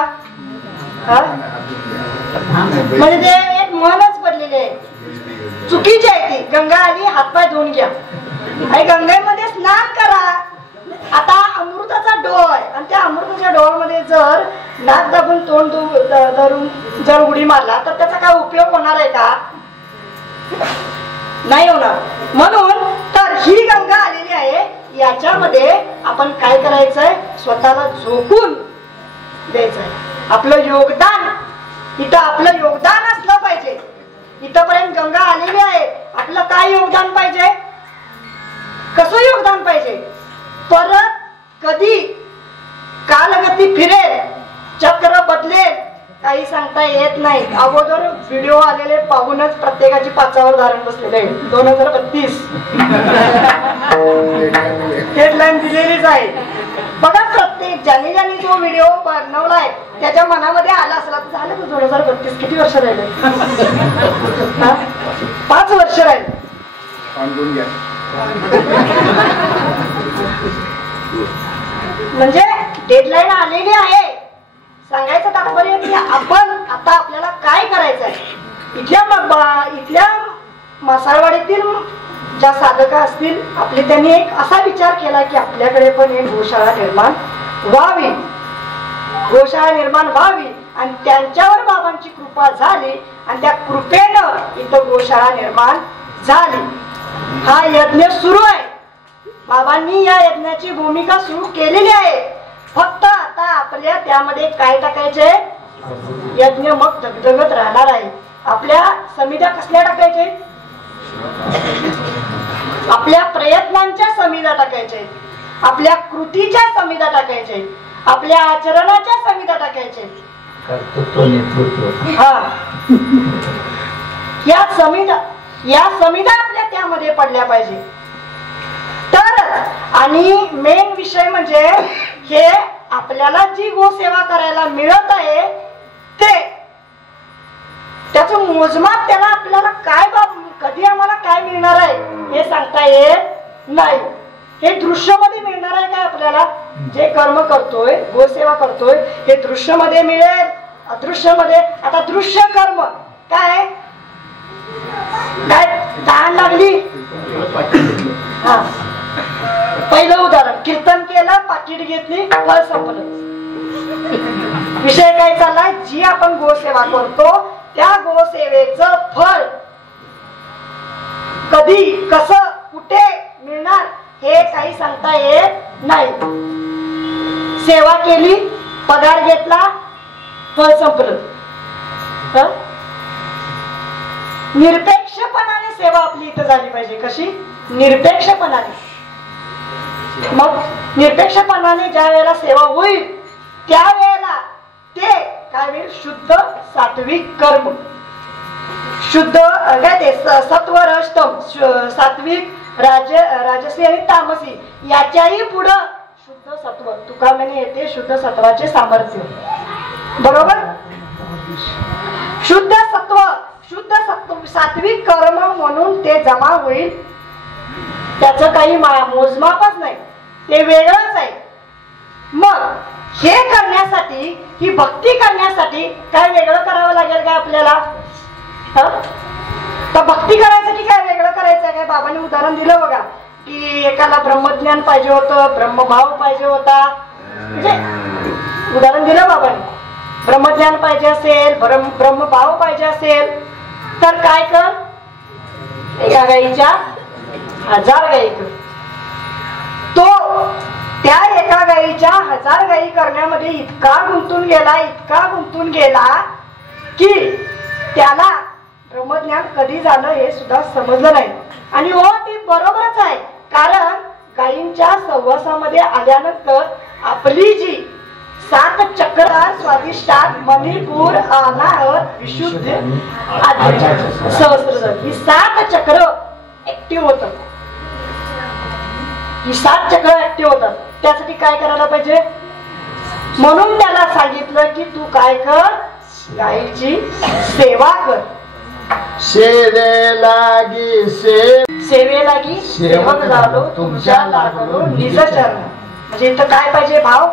म्हणजे ते एक मनच पडलेले आहे, चुकीची आहे ती. गंगा आली, हातपाय धुवून घ्या आणि गंगेमध्ये स्नान करा. आता अमृताचा डोळ आहे आणि त्या अमृताच्या डोळमध्ये जर नाक दाबून तोंड धरून जर उडी मारला तर त्याचा काय उपयोग होणार आहे का, नाही होणार. म्हणून तर ही गंगा आलेली आहे, याच्यामध्ये आपण काय करायचंय, स्वतःला झोकून द्यायचंय. आपलं योगदान इथं, आपलं योगदान असलं पाहिजे. इथपर्यंत गंगा आलेली आहे, आपलं काय योगदान पाहिजे, कसं योगदान पाहिजे. परत कधी कालगती फिरेल, चक्र बदलेल, काही सांगता येत नाही. अगोदर व्हिडिओ आलेले पाहूनच प्रत्येकाची पाचावर धारण बसलेले आहे. 2032 हेडलाईन दिलेलीच आहे. बघा, प्रत्येक ज्याने जो व्हिडिओ बनवलाय त्याच्या मनामध्ये आला असला तर झालं तर 2032 किती वर्ष राहिले, 5 वर्ष राहिले. म्हणजे डेडलाईन आलेली आहे. सांगायचं तात्पर्य की आपण आता आपल्याला काय करायचं आहे. इथल्या मासाळवाडीतील ज्या साधका असतील आपले, त्यांनी एक असा विचार केला की आपल्याकडे पण एक गोशाळा निर्माण व्हावी, गोशाळा निर्माण व्हावी. आणि त्यांच्यावर बाबांची कृपा झाली आणि त्या कृपेनं इथं गोशाळा निर्माण झाली. हा यज्ञ सुरू आहे. बाबांनी या यज्ञाची भूमिका सुरू केलेली आहे. फक्त आता आपल्या त्यामध्ये काय टाकायचे, यज्ञ मग धगधगत राहणार आहे. आपल्या समित्या कसल्या टाकायचे, आपल्या प्रयत्नांच्या समित्या टाकायचे, आपल्या कृतीच्या समित्या टाकायचे, आपल्या आचरणाच्या समित्या टाकायचे. हा, या समित्या आपल्या त्यामध्ये पडल्या पाहिजे. तर आणि मेन विषय म्हणजे हे आपल्याला जी गोसेवा करायला मिळत आहे ते, त्याचं मोजमाप त्याला आपल्याला काय, कधी आम्हाला काय मिळणार आहे हे सांगता येत नाही. हे दृश्यमध्ये मिळणार आहे काय आपल्याला, जे कर्म करतोय, गोसेवा करतोय, हे दृश्यमध्ये मिळेल, अदृश्यमध्ये. आता दृश्य कर्म काय, काय तहान लागली, हा, पहिलं उदाहरण, कीर्तन केलं, पाकिट घेतली, फळ संपलं. विषय काय चाललाय, जी आपण गोसेवा करतो त्या गोसेवेचं फळ कधी, कसं, कुठे मिळणार हे काही सांगता येत नाही. सेवा केली, पगार घेतला, फळ संपलं. निरपेक्षपणाने सेवा आपली इथं झाली पाहिजे. कशी, निरपेक्षपणाने. मग निरपेक्षपणाने ज्या वेळेला सेवा होईल त्यावेळेला ते काय होईल, शुद्ध सात्विक कर्म, शुद्ध काय ते सत्व रजतम, सात्विक, राजसी आणि तामसी, याच्याही पुढं शुद्ध सत्व. तुका म्हणे येते शुद्ध सत्वाचे सामर्थ्य. बरोबर. शुद्ध सत्व, सात्विक कर्म म्हणून ते जमा होईल. त्याचं काही मोजमापच नाही, ते वेगळंच आहे. मग हे करण्यासाठी, ही भक्ती करण्यासाठी काय वेगळं करावं लागेल काय आपल्याला, तर भक्ती करायसाठी काय वेगळं करायचं काय. बाबांनी उदाहरण दिलं बघा की एकाला ब्रह्मज्ञान पाहिजे होतं, ब्रह्मभाव पाहिजे होता. म्हणजे उदाहरण दिलं बाबांनी, ब्रह्मज्ञान पाहिजे असेल, ब्रह्मभाव पाहिजे असेल तर काय कर, एका गाईच्या 1000 गाई कर. तो त्या एका गाईच्या 1000 गाई करण्यामध्ये इतका गुंतून गेला की त्याला ब्रह्मज्ञान कधी झालं हे सुद्धा समजलं नाही. आणि हो, ती बरोबरच आहे. कारण गायींच्या सहवासामध्ये आल्यानंतर आपली जी 7 चक्र चक्रार स्वादिष्टात मणिपूर अनाहत विशुद्ध सहस्त्र ही 7 चक्र ऍक्टिव्ह होतात. ही 7 चक्र ऍक्टिव्ह होतात. त्यासाठी काय करायला पाहिजे? म्हणून त्याला सांगितलं की तू काय कर, गायीची सेवा कर. सेवेलागी सेवक झालो तुमच्या लागलो निज चरण. म्हणजे इथं काय पाहिजे? भाव,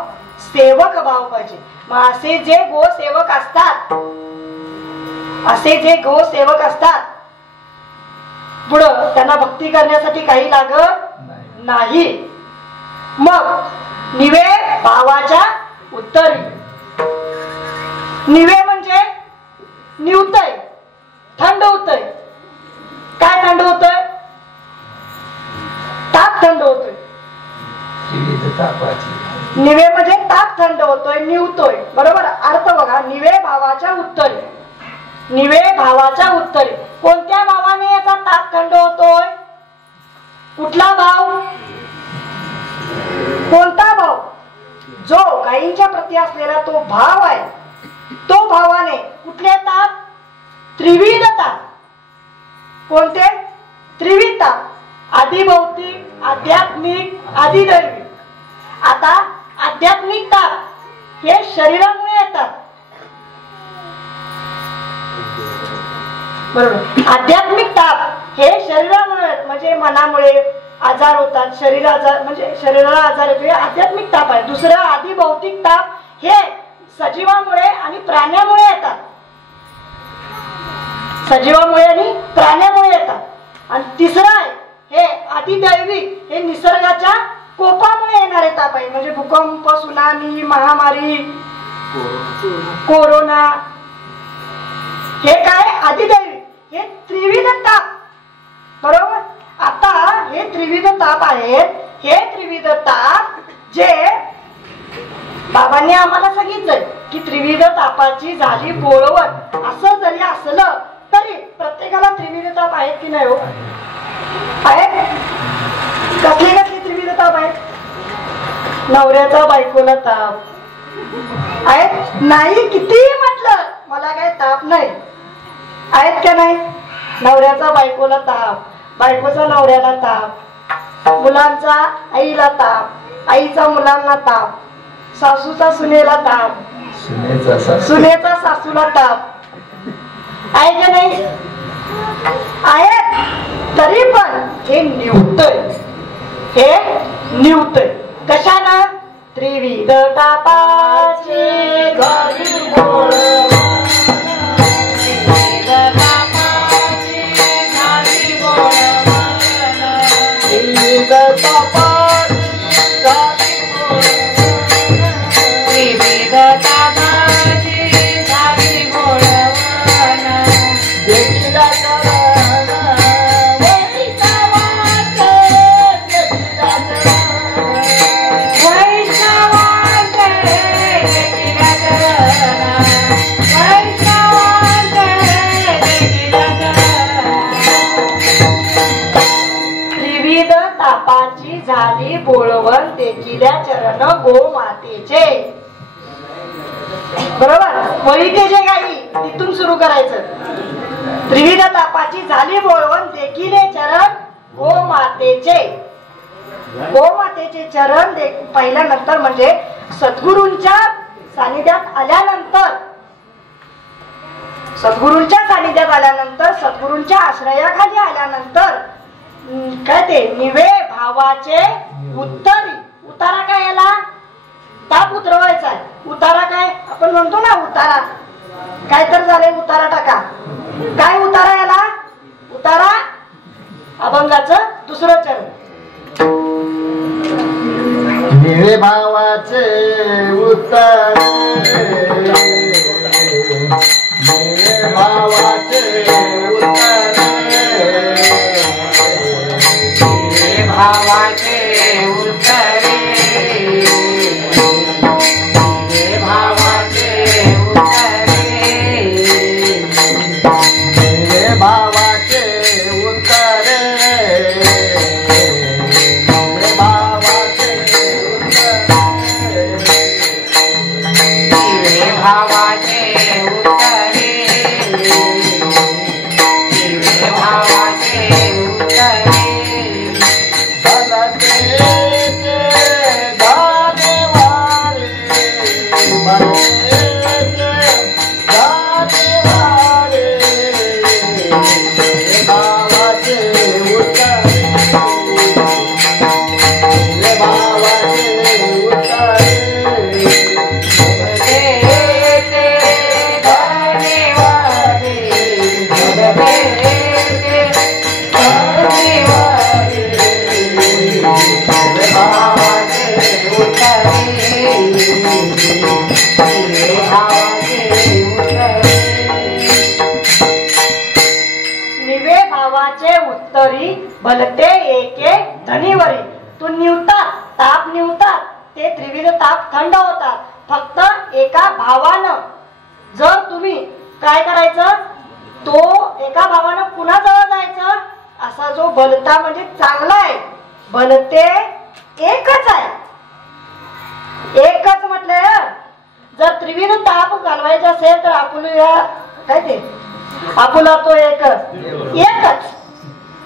सेवक भाव पाहिजे. मग असे जे गोसेवक असतात, असे जे गोसेवक असतात पुढं त्यांना भक्ती करण्यासाठी काही लागत नाही. मग निवे भावाच्या उत्तरी. निवे म्हणजे निवतय, थंड होतय. काय थंड होतय? ताप थंड होतोय. निवे म्हणजे ताप थंड होतोय, निवतोय. बरोबर अर्थ बघा. निवे भावाच्या उत्तरी. निवे भावाच्या उत्तरी. कोणत्या भावाने याचा ताप थंड होतोय? कुठला भाव? कोणता भाव? जो गायींच्या प्रती असलेला तो भाव आहे, तो भावाने कुठले ताप? त्रिविध ताप. कोणते? त्रिविध ताप. आदिभौतिक, आध्यात्मिक, आदिदैविक. आता आध्यात्मिक ताप हे शरीरामुळे येतात. बरोबर. आध्यात्मिक ताप हे शरीरामुळे, म्हणजे मनामुळे आजार होतात. शरीर आजार म्हणजे शरीराला आजार येतो, हे आध्यात्मिक ताप आहे. दुसरं आदिभौतिक ताप हे सजीवामुळे आणि प्राण्यामुळे येतात. सजीवामुळे आणि प्राण्यामुळे येतात. आणि तिसरं आहे हे आदिदैविक, हे निसर्गाच्या कोपामुळे येणारे ताप आहे. म्हणजे भूकंप, सुनामी, महामारी, कोरोना, हे काय? आदिदैविक. हे त्रिविध ताप. बरोबर. आता हे त्रिविध ताप आहेत. हे त्रिविध ताप जे बाबांनी आम्हाला सांगितलंय की त्रिविध तापाची झाली बोळवण. असं जरी असलं तरी प्रत्येकाला त्रिविध ताप आहेत की नाही? हो आहेत. कसले कसले त्रिविध ताप आहेत? नवऱ्याचा बायकोला ताप आहेत. नाही कितीही म्हटलं मला काय ताप नाही, आहेत का नाही? नवऱ्याचा बायकोला ताप, बायकोचा नवऱ्याला ताप, मुलांचा आईला ताप, आईचा मुलांना ताप, सासूचा सुनेला ताप, सुनेचा सासूला ताप. आहे का नाही? आहेत. तरी पण हे निवतय. हे निवतय कशानं? त्रिविध तापाची घरी बोळवण. त्रिविध तापाची घरी बोळवण. त्रिविध तापाची घरी बोळवण. त्रिविध तापाची घरी बोळवण. देखीला झाली बोळवण देखील चरण गो मातेचे. बरोबर. वळीचे जे गाई तिथून सुरू करायचं. त्रिविध तापाची झाली बोळवण देखील चरण गो मातेचे. गो मातेचे चरण पाहिल्यानंतर म्हणजे सद्गुरूंच्या सानिध्यात आल्यानंतर, सद्गुरूंच्या सानिध्यात आल्यानंतर, सद्गुरूंच्या आश्रयाखाली आल्यानंतर काय ते निवे भावाचे उत्तरी. उतारा काय? याला ताप उतरवायचा आहे. उतारा काय? आपण म्हणतो ना उतारा. काय तर झाले उतारा टाका. काय उतारा याला? उतारा अभंगाचं दुसरं चरण. निवे भावाचे उत्तर. निवे भावाचे उत्तर. भावाचे उत्तरे. भावाचे उत्तरे. भावाचे उत्तरे. भावाचे उत्तरे. तरी भलते एके धनीवरी. तू निवतात ताप निवतात ते त्रिविध ताप थंड होतात फक्त एका भावानं. जर तुम्ही काय करायचं, तो एका भावानं कुणाजवळ जायचं, असा जो भलता म्हणजे चांगला आहे, भलते एकच आहे. एकच म्हटलं. जर त्रिविध ताप घालवायचा असेल तर आपुलूया काय ते आपुला तो एकच. एकच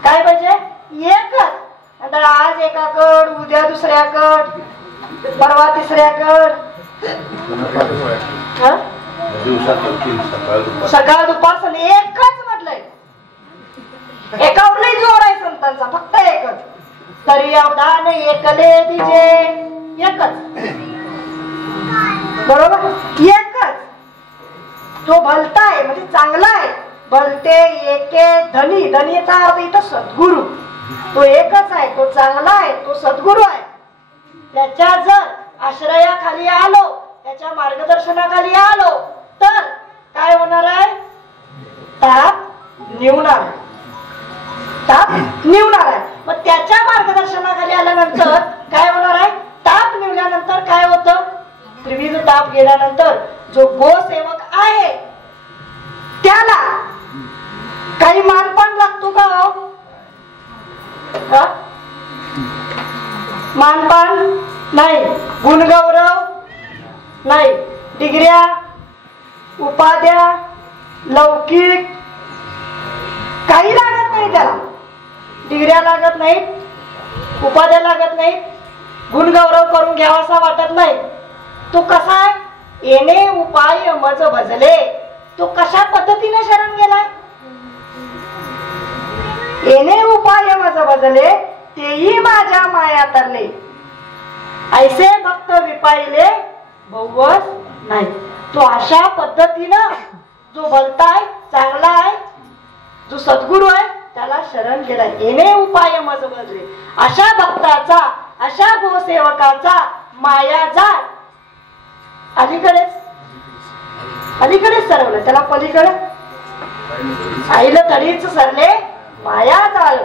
काय पाहिजे, एकच. नंतर आज एकाकड, उद्या दुसऱ्याकड, परवा तिसऱ्याकड, सकाळ दुपार संध्याकाळ एकच म्हटलंय. एकावर लई जोर आहे संतांचा, फक्त एकच. तरी अवधान एकले दिजे, एकच. बरोबर, एकच. तो भलता आहे म्हणजे चांगला आहे. भलते एके धनी, धनीचा अर्थ इथं सद्गुरु. तो एकच आहे, तो चांगला आहे, तो सद्गुरु आहे. त्याच्या जर आश्रयाखाली आलो, त्याच्या मार्गदर्शनाखाली आलो तर काय होणार आहे, ताप निवणार. ताप निवणार आहे. मग त्याच्या मार्गदर्शनाखाली आल्यानंतर काय होणार आहे, ताप निवल्यानंतर काय होतं, त्रिविध ताप गेल्यानंतर जो गोसेवक आहे त्याला काही मानपान लागतो का हो? मानपान नाही, गुणगौरव नाही, डिग्र्या उपाध्या लौकिक काही लागत नाही. त्याला डिग्र्या लागत नाहीत, उपाध्या लागत नाहीत, गुणगौरव करून घ्यावासा वाटत नाही. तो कसा आहे, येणे उपाय मज भजले. तो कशा पद्धतीने शरण गेलाय, येणे उपाय मज भजले तेही माझ्या माया तरले. ऐसे भक्त विपाईले बहुवस नाही. तो अशा पद्धतीनं जो भलता आहे, चांगला आहे, जो सद्गुरु आहे त्याला शरण गेलाय. येणे उपाय मज भजले. अशा भक्ताचा, अशा गोसेवकाचा माया जाळ अलीकडेच सरवलं. त्याला पलीकडे आईला तडीच सरले माया जाळ.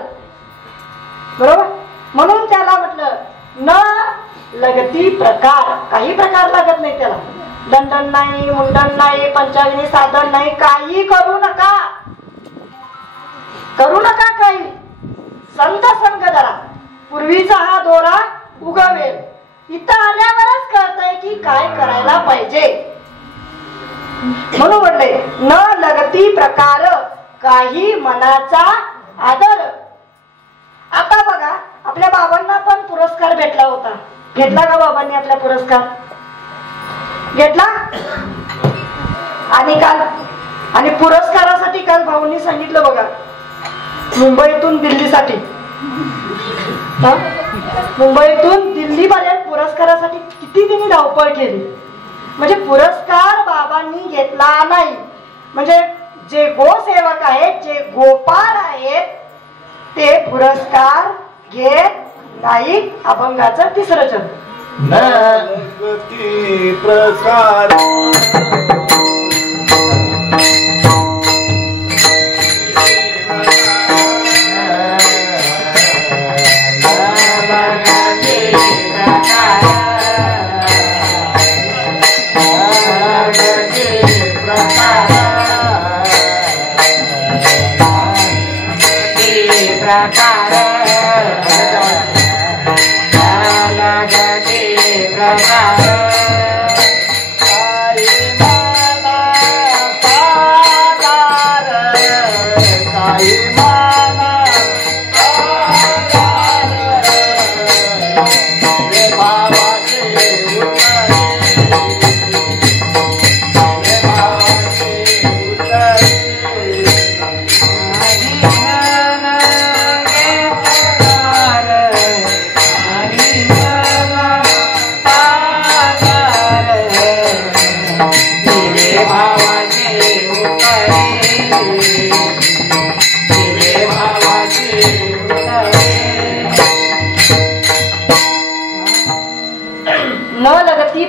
बरोबर, म्हणून त्याला म्हटलं न लगती प्रकार. काही प्रकार लागत नाही त्याला. दंडन नाही, मुंडन नाही, पंचाग्नी साधन नाही, काही करू नका, करू नका काही. संत संग धरा, पूर्वीचा हा दोरा उगवेल. इथं आल्यावरच कळतंय की काय करायला पाहिजे. म्हणून म्हटलंय न लगती प्रकार काही मनाचा आदर. आता बघा, आपल्या बाबांना पण पुरस्कार भेटला होता. घेतला का बाबांनी आपला पुरस्कार? घेतला. आणि पुरस्कारासाठी काल भाऊंनी सांगितलं बघा, मुंबईतून दिल्लीसाठी, मुंबईतून दिल्लीपर्यंत पुरस्कारासाठी किती त्यांनी धावपळ केली. म्हणजे पुरस्कार बाबांनी घेतला नाही. म्हणजे जे गोसेवक आहेत, जे गोपाळ आहेत ते पुरस्कार घेत नाही. अभंगाचं तिसरं चरण.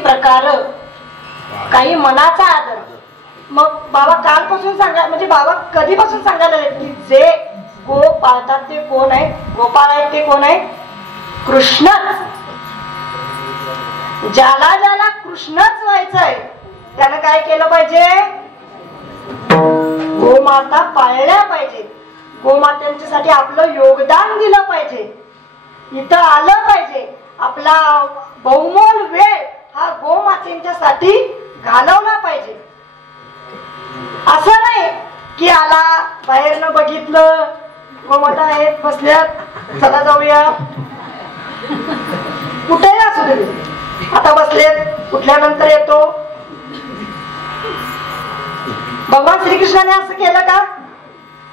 प्रकार काही मनाचा आदर. मग बाबा कालपासून सांगा, म्हणजे बाबा कधीपासून सांगायला की जे गो पाळतात ते कोण आहेत? गोपाळ आहेत ते कोण आहेत? कृष्णच. ज्याला ज्याला कृष्णच व्हायचंय त्यानं काय केलं पाहिजे? गोमाता पाळल्या पाहिजे. गोमातांच्यासाठी आपलं योगदान दिलं पाहिजे. इथं आलं पाहिजे. आपला बहुमोल वेळ हा गोमातेंच्यासाठी घालवला पाहिजे. असं नाही की आला बाहेरनं बघितलं गोमाता आहेत बसल्यात, चला जाऊया. कुठेही असू दे, आता बसलेत, उठल्यानंतर येतो. भगवान श्रीकृष्णाने असं केलं का?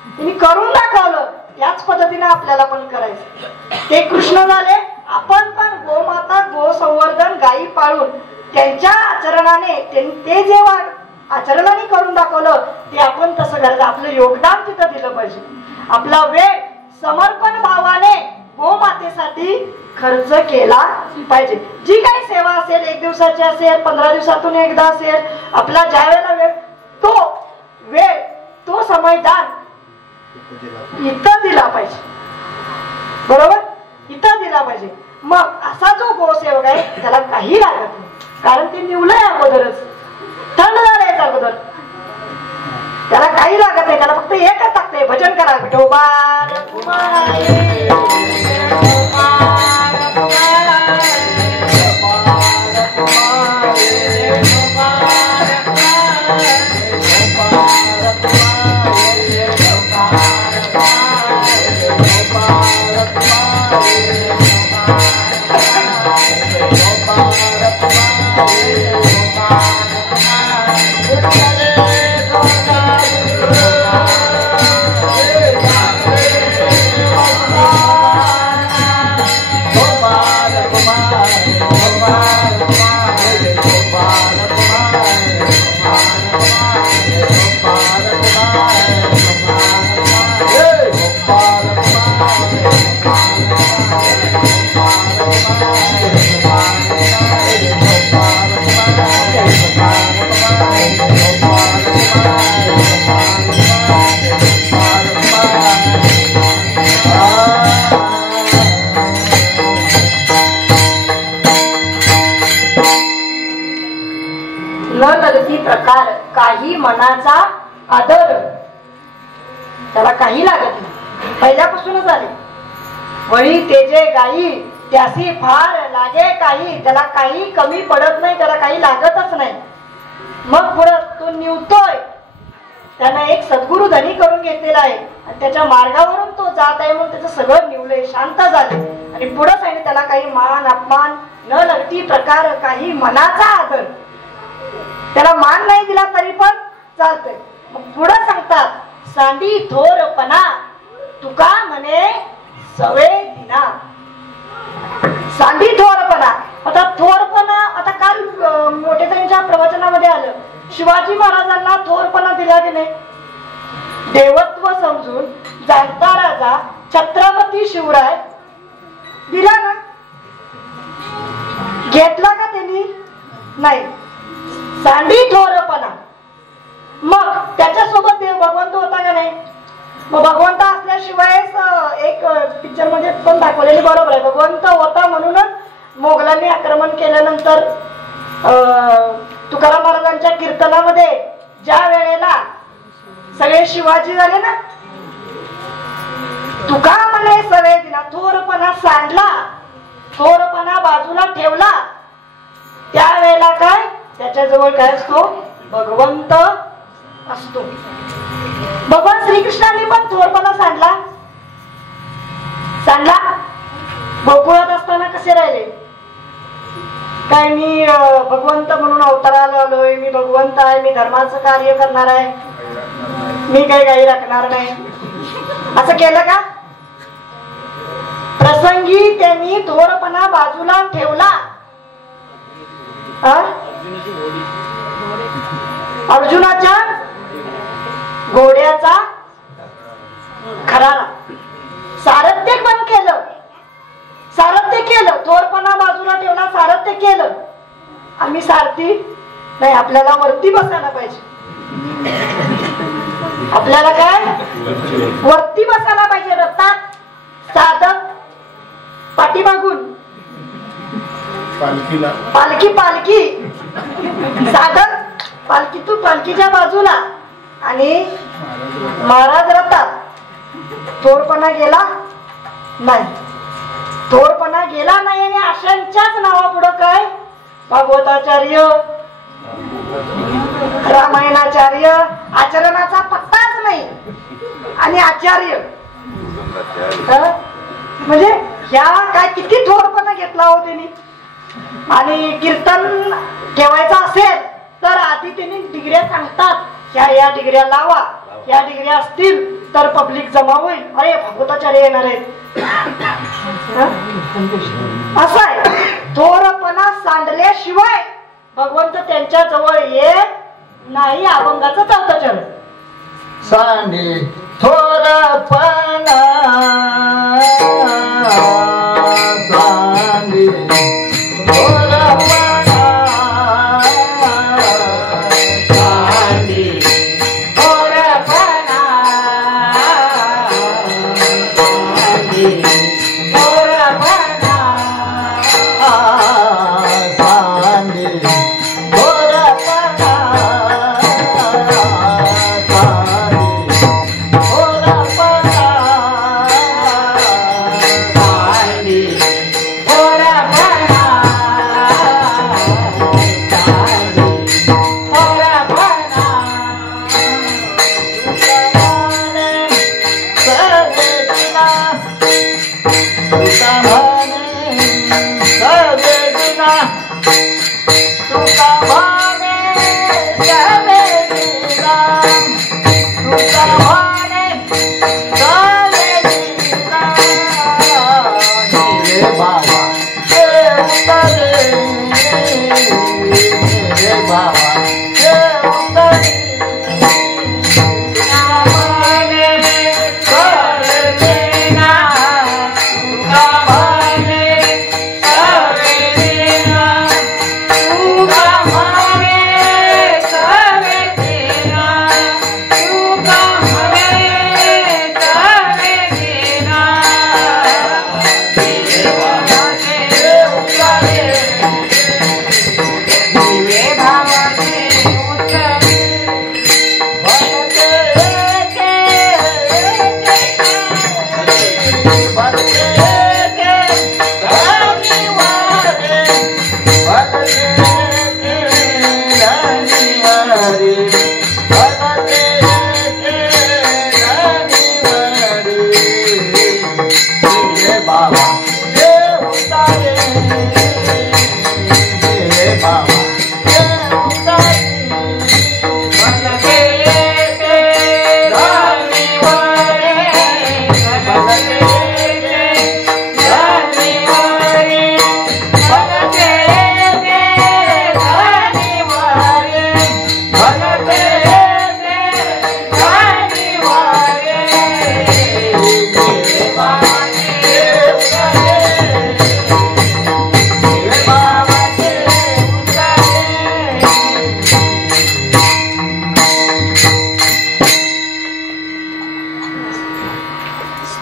त्यांनी करून दाखवलं. याच पद्धतीने आपल्याला पण करायचं. ते कृष्ण झाले, आपण पण गोमाता गो संवर्धन गायी पाळून त्यांच्या आचरणाने ते जेव्हा आचरणाने करून दाखवलं ते आपण तसं करायचं. आपलं योगदान तिथं दिलं पाहिजे. आपला वेळ समर्पण भावाने गोमातेसाठी खर्च केला पाहिजे. जी काही सेवा असेल, 1 दिवसाची असेल, 15 दिवसातून एकदा असेल, आपला ज्या वेळेला वेळ तो समयदान इथं दिला पाहिजे. बरोबर? इथं दिला पाहिजे. मग असा जो गोसेवक आहे त्याला काही लागत नाही, कारण ते निवलंय अगोदरच, थंड झालंय अगोदर, त्याला काही लागत नाही. त्याला फक्त एकच लागतंय, भजन करा. विठोबा प्रकार काही मनाचा आदर, त्याला काही लागत नाही, पहिल्यापासूनच आले. वळी तेजे गाई त्यासी फार लागे काही, त्याला काही कमी पडत नाही, त्याला काही लागतच नाही. मग पुढं तो निवतोय, त्यानं एक सद्गुरु धनी करून घेतलेला आहे आणि त्याच्या मार्गावरून तो जात आहे, म्हणून त्याचं सगळं निवलंय, शांत झाले. आणि पुढं सांगितलं त्याला काही मान अपमान न लगती प्रकार काही मनाचा आदर, त्याला मान नाही दिला तरी पण चालतंय. मग पुढं सांगतात सांडी थोरपणा तुका म्हणे सवे दिना. सांडी थोरपणा. आता थोरपणा, आता काल मोठेताईंच्या प्रवचनामध्ये आलं, शिवाजी महाराजांना थोरपणा दिला की नाही? देवत्व समजून जाणता राजा छत्रपती शिवराय दिला ना? घेतला का त्यांनी? नाही. सांडी थोरपणा. मग त्याच्यासोबत देव भगवंत होता का नाही? मग भगवंत असल्याशिवाय एक पिक्चर मध्ये पण दाखवलेली बरोबर आहे, भगवंत होता म्हणूनच मोगलांनी आक्रमण केल्यानंतर तुकाराम महाराजांच्या कीर्तनामध्ये ज्या वेळेला सगळे शिवाजी झाले ना, तुका म्हणे सवे दिना, थोरपणा सांडला, थोरपणा बाजूला ठेवला, त्यावेळेला काय त्याच्याजवळ काय असतो? भगवंत असतो. भगवान श्रीकृष्णांनी पण थोरपणा सांडला. गोकुळात असताना कसे राहिले? काय मी भगवंत म्हणून अवताराला आलोय, मी भगवंत आहे, मी धर्माचं कार्य करणार आहे, मी काही गाई राखणार नाही, असं केलं का? प्रसंगी त्यांनी थोरपणा बाजूला ठेवला. अर्जुनाच्या घोड्याचा खरारा सारथ्य पण केलं, सारथ्य केलं, थोरपणा बाजूला ठेवला, सारथ्य केलं. आम्ही सारथी नाही, आपल्याला वरती बसायला पाहिजे. आपल्याला काय वरती बसायला पाहिजे रथात, साधक पाठीमागून, पालखी साधक पालखीतून पालखीच्या बाजूला आणि महाराज रथात. थोरपणा गेला नाही, थोरपणा गेला नाही. आणि अशांच्याच नावापुढं काय भागवताचार्य, रामायणाचार्य, आचरणाचा पत्ताच नाही. आणि आचार्य म्हणजे ह्या काय किती थोरपणा घेतला हो त्यांनी. आणि कीर्तन ठेवायचं असेल तर आधी त्यांनी डिग्र्या सांगतात, ह्या डिग्र्या लावा, ह्या डिग्र्या असतील तर पब्लिक जमा होईल. अरे भागवताचार्य येणार आहेत. असं आहे. थोरपणा सांडल्याशिवाय भगवंत त्यांच्या जवळ येत नाही. अभंगाचं 4थं चरण. सांडे थोरपणा सांडे थोरपणा सांडे थोरपणा सांडे थोरपणा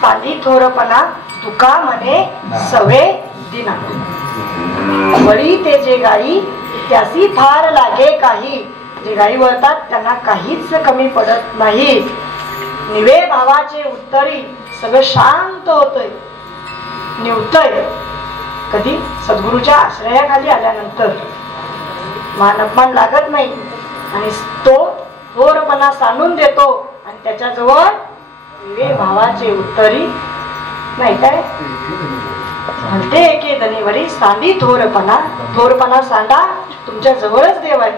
सांडे थोरपणा तुका म्हणे सवे दिना. वळी ते जे गाई त्यासी फार लागे काही. जे गाई वळतात त्यांना काहीच कमी पडत नाही. निवे भावाचे उत्तरी सगळं शांत होतंय, निवतय. कधी सद्गुरूच्या आश्रयाखाली आल्यानंतर मान अपमान लागत नाही. आणि तो थोरपणा सांडून देतो. आणि त्याच्याजवळ निवे भावाचे उत्तरी नाही काय म्हणते एके धनीवरी सांडी थोरपणा. थोरपणा सांडा, तुमच्या जवळच देव आहे.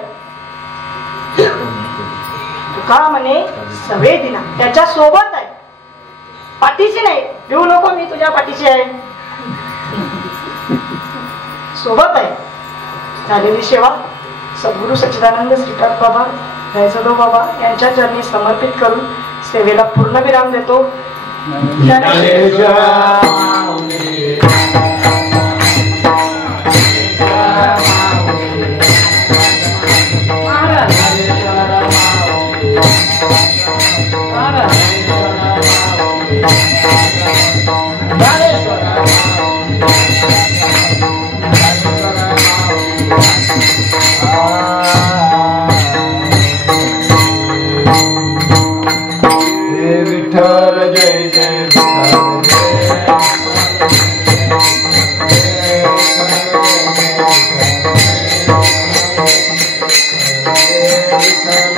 तुका म्हणे सवे दिना, त्याच्या सोबत आहे, पाठीशी नाही. भिवू नको, मी तुझ्या पाठीशी आहे, सोबत आहे. झालेली सेवा सद्गुरू सच्चिदानंद श्रीपाद बाबा, जयसदो बाबा यांच्या चरणी समर्पित करून सेवेला पूर्ण विराम देतो. महाराज विठ्ठल